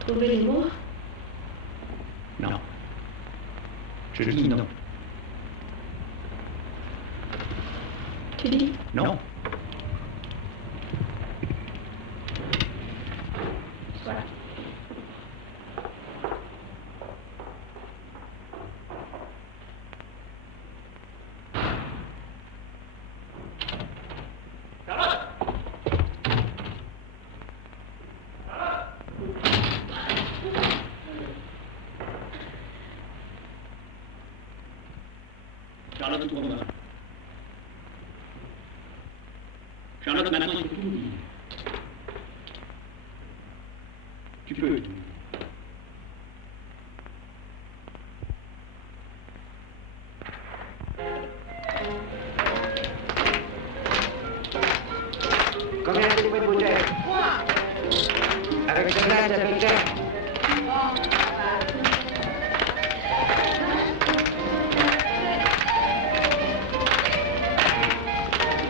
Trouver les mots? Non. Je dis non. Tu dis? Non. Voilà. Charlotte Tournois. Charlotte, maintenant, il faut tout dire. Tu peux tout dire. Combien c'est votre bouteille? Avec ce glace, ça fait cher.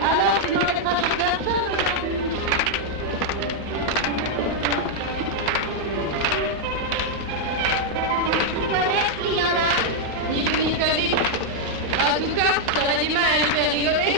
Alors, tu n'en es pas chez personne? Tu connais ce qu'il y en a? Ni vu ni connu. En tout cas, t'aurais du mal à le faire rigoler.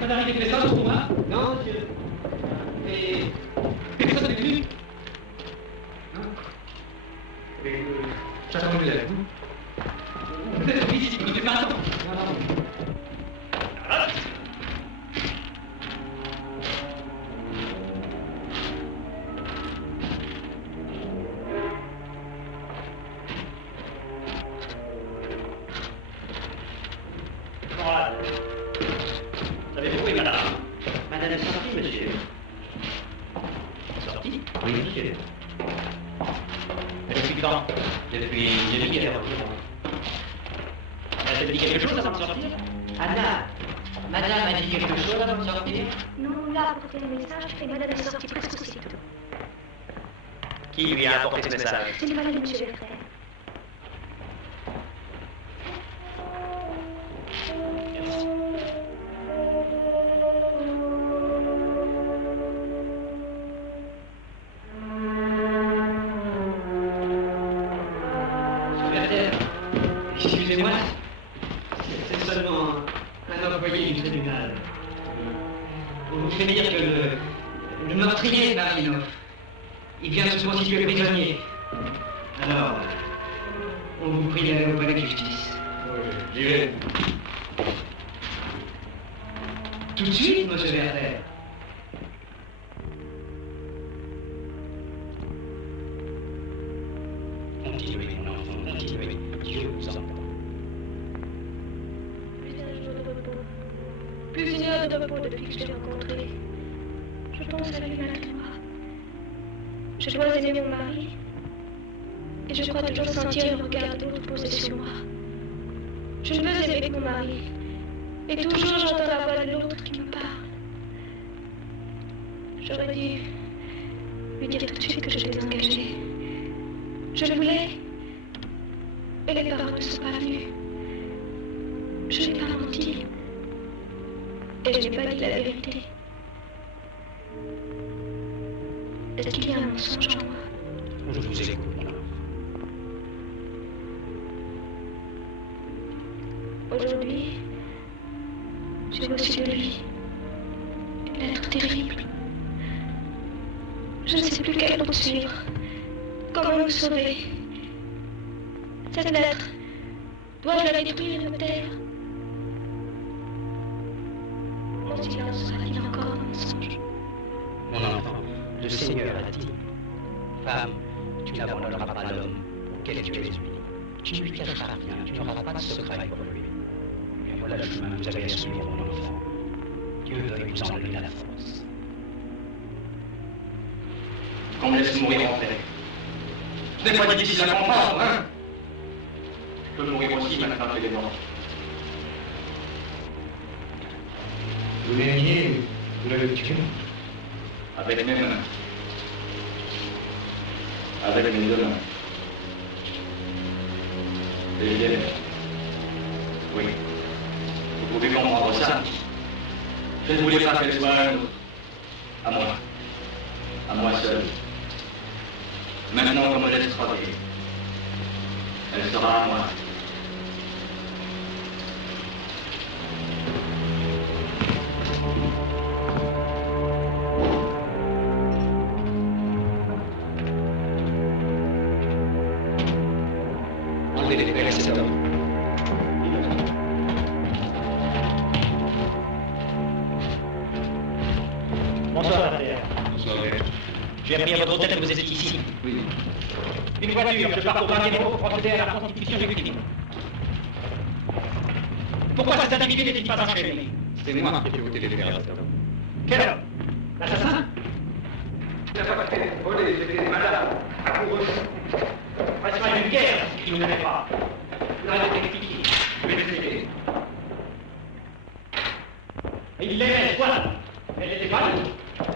Madame avec les salles, hein? Non, monsieur. Et personne n'est venu? J'attends que vous êtes. Vous êtes ici, vous ne faites pas attendre. Vous avez trouvé, madame. Monsieur. Depuis quand? Depuis hier. Elle t'a dit quelque chose avant de sortir? Anna, madame a dit quelque chose avant de sortir? Non, là, pour porter le message, et madame est sortie presque aussitôt. Qui lui a apporté ce message? C'est le mari de monsieur Berther. Excusez-moi, c'est seulement un employé du tribunal. Vous faites dire que le meurtrier est Marinov. Il vient de se constituer prisonnier. Alors, on vous prie d'aller au palais de justice. Oui, j'y vais. Tout de suite, monsieur Werther. Continuez, mon enfant, continuez. Dieu vous entend. Plus d'une heure de repos depuis que je t'ai rencontré. Je pense à lui malgré moi. Je dois aimer mon mari. Et je crois toujours sentir le regard de l'autre posé sur moi. Je ne veux aimer que mon mari. Et toujours j'entends la voix de l'autre qui me parle. J'aurais dû lui dire tout de suite que je t'ai engagée. Je le voulais. Et les paroles ne sont pas venues. Je n'ai pas menti. Et je n'ai pas dit la vérité. Est-ce qu'il y a un mensonge en moi? Je vous écoute, mon enfant. Aujourd'hui, j'ai reçu de lui une lettre terrible. Je ne sais plus quelle route suivre. Comment me sauver? Cette lettre, dois-je la détruire et me taire? Mon silence sera-t-il encore un mensonge? Mon enfant, le Seigneur a dit, femme, tu n'abandonneras pas l'homme auquel tu es unie. Tu ne lui cacheras rien, tu n'auras pas de secret pour lui. Mais voilà le chemin que vous avez à suivre, mon enfant. Dieu veuille vous enlever la force. Qu'on me laisse mourir en paix. Ce n'est pas difficile à comprendre, hein? Je peux mourir aussi maintenant que les morts. Vous l'aimiez, vous l'avez tué. Avec mes mains. Avec mes deux mains. Et hier. Oui. Vous pouvez comprendre ça. Je ne voulais pas qu'elle soit un autre. À moi. À moi seul. Maintenant qu'on me laisse travailler, elle sera à moi. Enlevez les pères et cet homme. Bonsoir, Valère. Bonsoir. J'ai appris à votre hôtel que vous êtes ici. Oui. Une voiture, je pars au Barriero pour procéder à la constitution du victime. Pourquoi cet individu n'était-il pas enchaîné? C'est moi qui ai voté les pères. Quel homme? L'assassin? Il n'a pas fait voler, c'était des malades. C'est pas une guerre, si vous n'aimez pas. Vous l'avez expliqué. Je vais l'expliquer. Il l'aimait, voilà. Elle n'était pas là.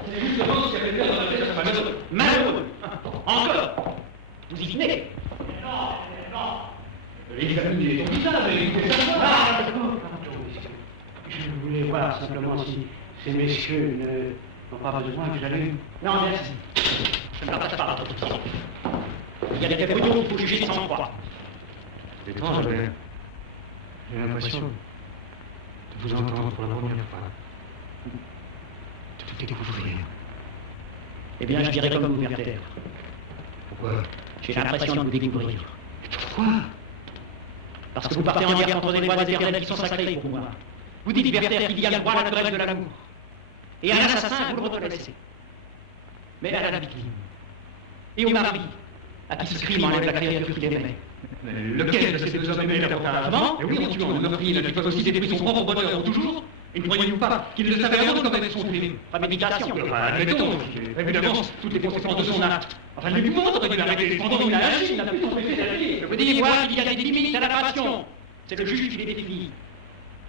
C'est justement ce qu'elle avait fait dans la tête à sa malheureux. Malheureux. Encore. Vous y venez. Il examinait ton visage, il était sympa. Je voulais voir simplement si ces messieurs n'ont pas besoin que j'allume. Non, merci. Je ne partage pas votre opinion. Il y a des faits brutaux pour juger sans foi. C'est étrange, mais j'ai l'impression de vous entendre pour la première fois. De vous découvrir. Eh bien, je dirais comme vous, Werther. Pourquoi? J'ai l'impression de vous découvrir. Pourquoi? Parce que vous partez en guerre contre des lois éternelles qui sont sacrées pour moi. Vous dites, Werther, qu'il y a le droit naturel de l'amour. Et à un assassin, vous le reconnaissez. Mais à la victime. Et au mari, à qui ce crime enlève la créature qu'il aimait. Lequel de ces deux hommes aimait davantage? Comment? Et oui, en tuant le meurtrier, il a toutefois aussi détruit son propre bonheur pour toujours. Et ne croyez-vous pas qu'il ne savait rien commettre son crime? Pas méditation. Admettons, qu'il ait vu d'avance toutes les conséquences de son acte. Enfin, l'épouvante aurait dû l'arrêter. Cependant, il a agi, il n'a plus s'empêcher d'agir. Je vous dis, moi, qu'il y a des limites à la passion. C'est le juge qui les définit.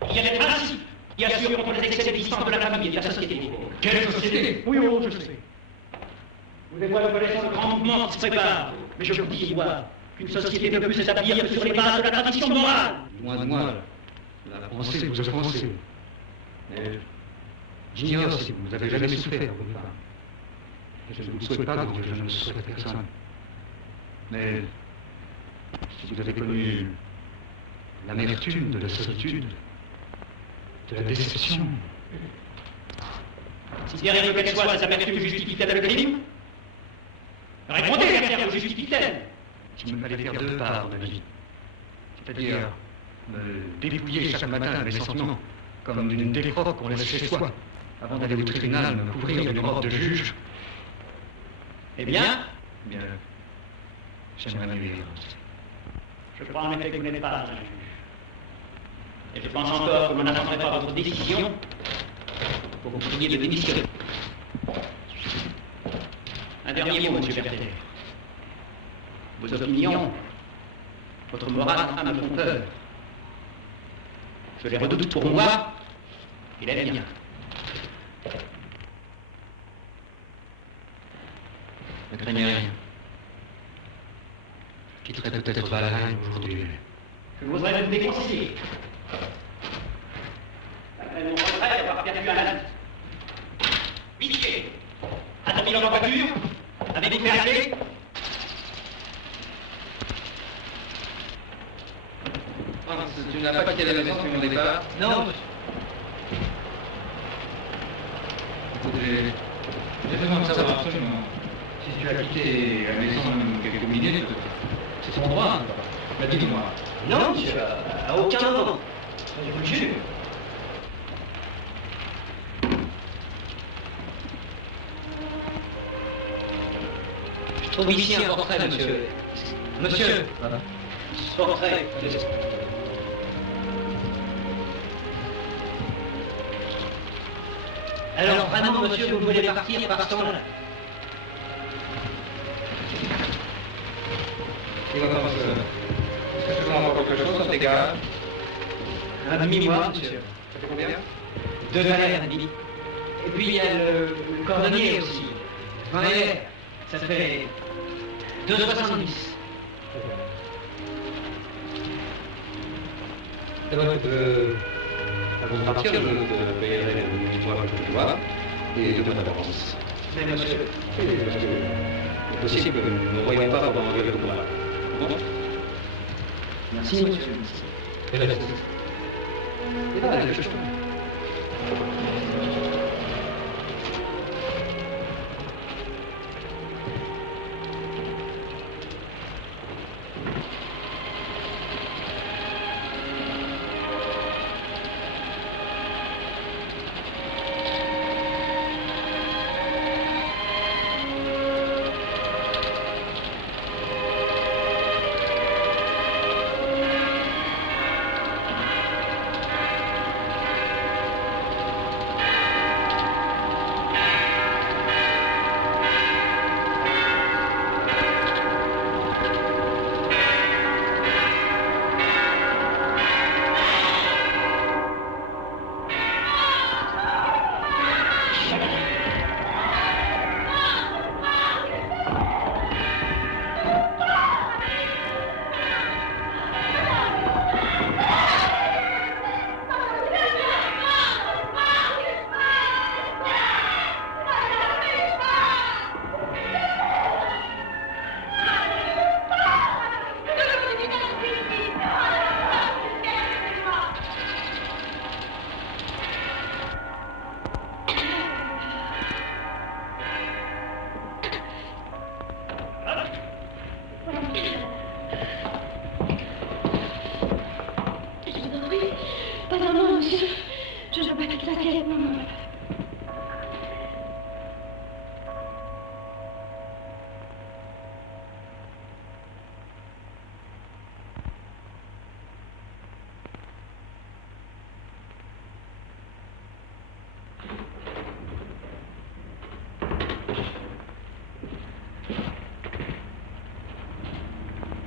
Il y a des principes qui assurent contre les excès de l'existence de la famille et de la société. Quelle société? Oui, oh, je sais. Vous devez voir connaissance de grands mouvements qui se préparent. Mais je vous dis, moi, qu'une société ne peut s'établir que sur les bases de la tradition morale. Loin de moi, la pensée vous offensez. Mais j'ignore si vous avez jamais souffert au départ. Et je ne vous le souhaite pas, donc je ne le souhaite à personne. Mais si vous avez connu l'amertume de la solitude, de la déception. Si bien que qu'elle soit, cette amertume justifie-t-elle le crime? Répondez, l'affaire le justifie-t-elle? Il me fallait faire deux parts de ma vie. C'est-à-dire me dépouiller chaque matin de mes sentiments, comme d'une défroque qu'on laisse chez soi, avant d'aller au tribunal me couvrir d'une robe de juge. Eh bien? Bien, j'aimerais m'améliorer. Je crois en effet que vous n'êtes pas un juge. Et je pense encore que vous n'attendrez pas votre décision pour que vous priez de démissionner. Un dernier mot, monsieur Berthet. Vos opinions, votre morale me font peur. Je les redoute pour moi et les miens. Ne craignez rien. Je quitterai peut-être Valheim aujourd'hui. Je voudrais vous déconseiller. Après mon retrait, avoir perdu un ami. Pitié. A-t-il dans la voiture? Avez-vous fait la clé? Tu n'as pas quitté la maison depuis mon départ? Non, monsieur. Écoutez, j'ai besoin de savoir absolument. Si tu as quitté la maison quelques minutes, c'est son droit. Mais dis-moi. Non, monsieur, à aucun moment. Je vous le jure. Je trouve ici un portrait, monsieur. Monsieur. Ce portrait. Alors vraiment, monsieur, vous voulez partir par ce temps-là? Est-ce que tu veux encore quelque chose dans tes gages? Un demi-mois, monsieur. Ça fait combien? 2 valeurs, un demi. Et puis il y a le cordonnier aussi. 20 valeurs. Ça fait 2,70. Avant de partir, je te payerai le mois que tu dois et 2 mois d'avance. Mais monsieur... C'est possible que nous ne voyons pas pendant quelques mois. Bon? Merci, monsieur. Et là, je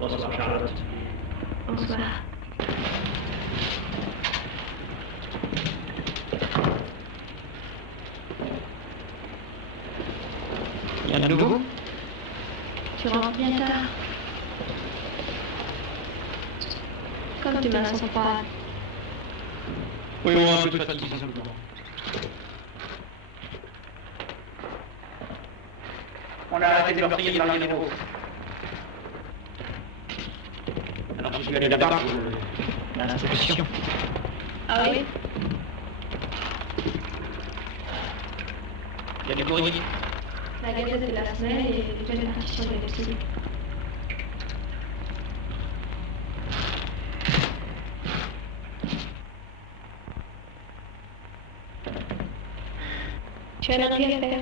Bonsoir, Charlotte. Bonsoir. Il y a de nouveau? Tu rentres bien tard. Comme tes mains sont froides. Oui, on a un peu de fatigue, simplement. On a arrêté de meurtrier dans le numéro. Alors je suis allé là-bas pour l'instruction. Ah oui? Il y a du courrier. La Gazette de la semaine et les pleines partitions des petits. Tu as un rien à faire?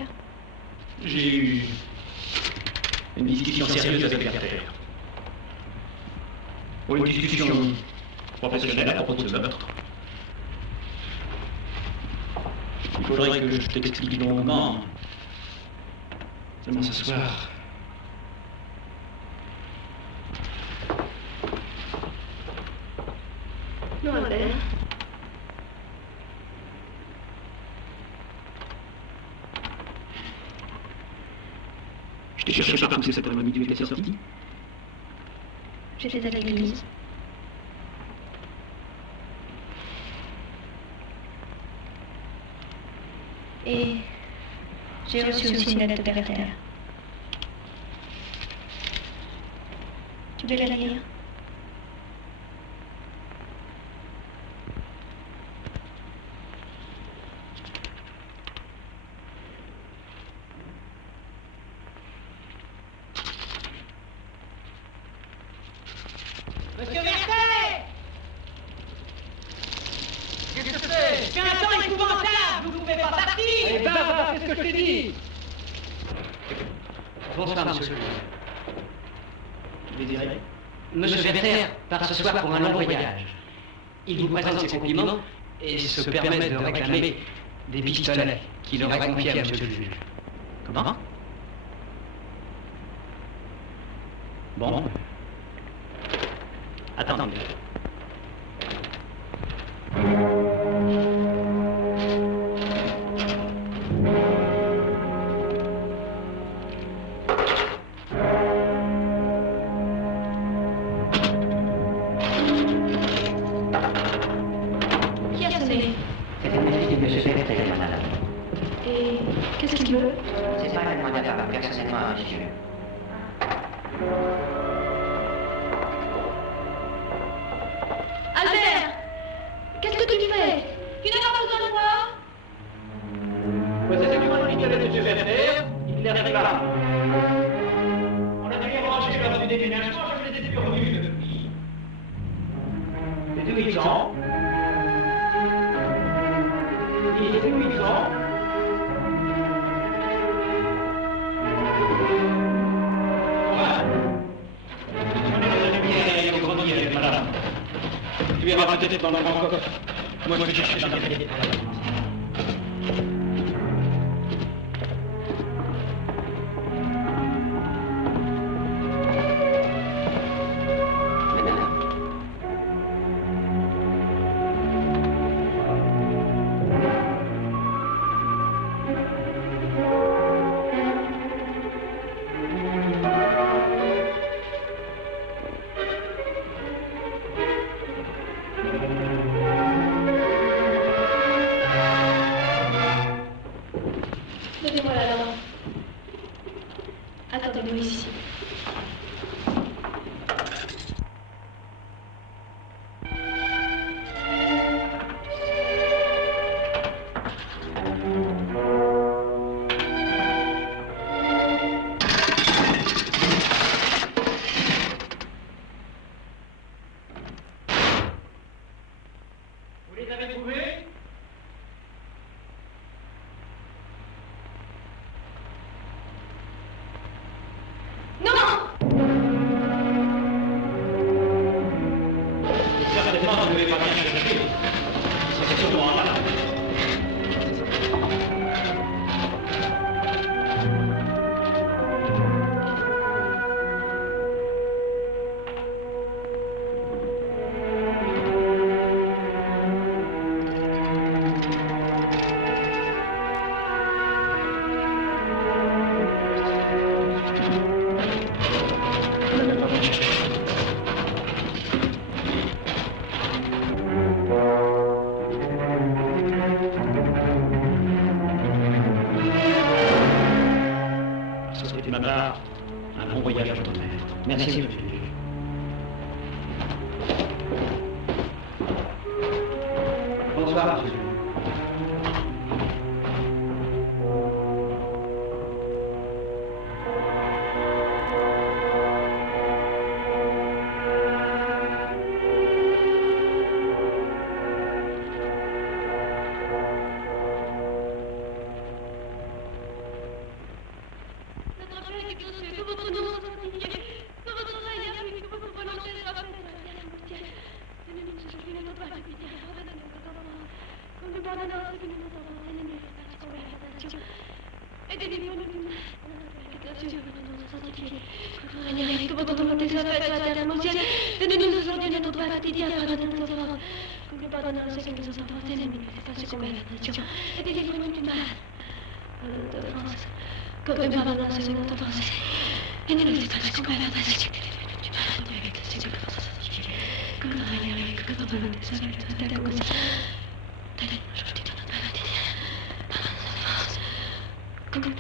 J'ai eu une discussion sérieuse avec la terre. Une discussion professionnelle à propos de ce meurtre. Il faudrait que je t'explique longuement. Seulement ce soir. Non, Albert. Je t'ai cherché partout cet après-midi, tu étais sorti. J'étais à l'église. Et j'ai reçu aussi une lettre de Berther. Tu veux la lire? Monsieur Berthet! Qu'est-ce que c'est? C'est un temps épouvantable! Vous ne pouvez pas partir! Eh ben, c'est ce que je t'ai dit! Bonsoir, monsieur. Tu désirais? Monsieur Berther part ce soir pour un long voyage. Il vous présente ses compliments et se permet de réclamer des pistolets qu'il aurait confiés à monsieur le juge. Comment? Bon. Attendez. Qui a sonné? C'est une visite de monsieur Berthet, madame. Et qu'est-ce qu'il veut? C'est pas la demande à faire personnellement à monsieur. Albert! Qu'est-ce que tu fais? Tu n'as pas besoin de moi? Vous êtes venu avec monsieur Berther, il les réclame. On a bien rangé lors du déménagement, je les ai plus revus depuis. C'était 8 ans. Il était 8 ans. Madame, tu verras ma tête dans le grand coffre. Moi, je vais chercher dans la tête. Donnez-moi la lampe. Attendez-moi ici. Vous les avez trouvés? Non! ma part, un bon voyage à votre mère. Merci, monsieur le juge. Bonsoir, monsieur le juge. Comme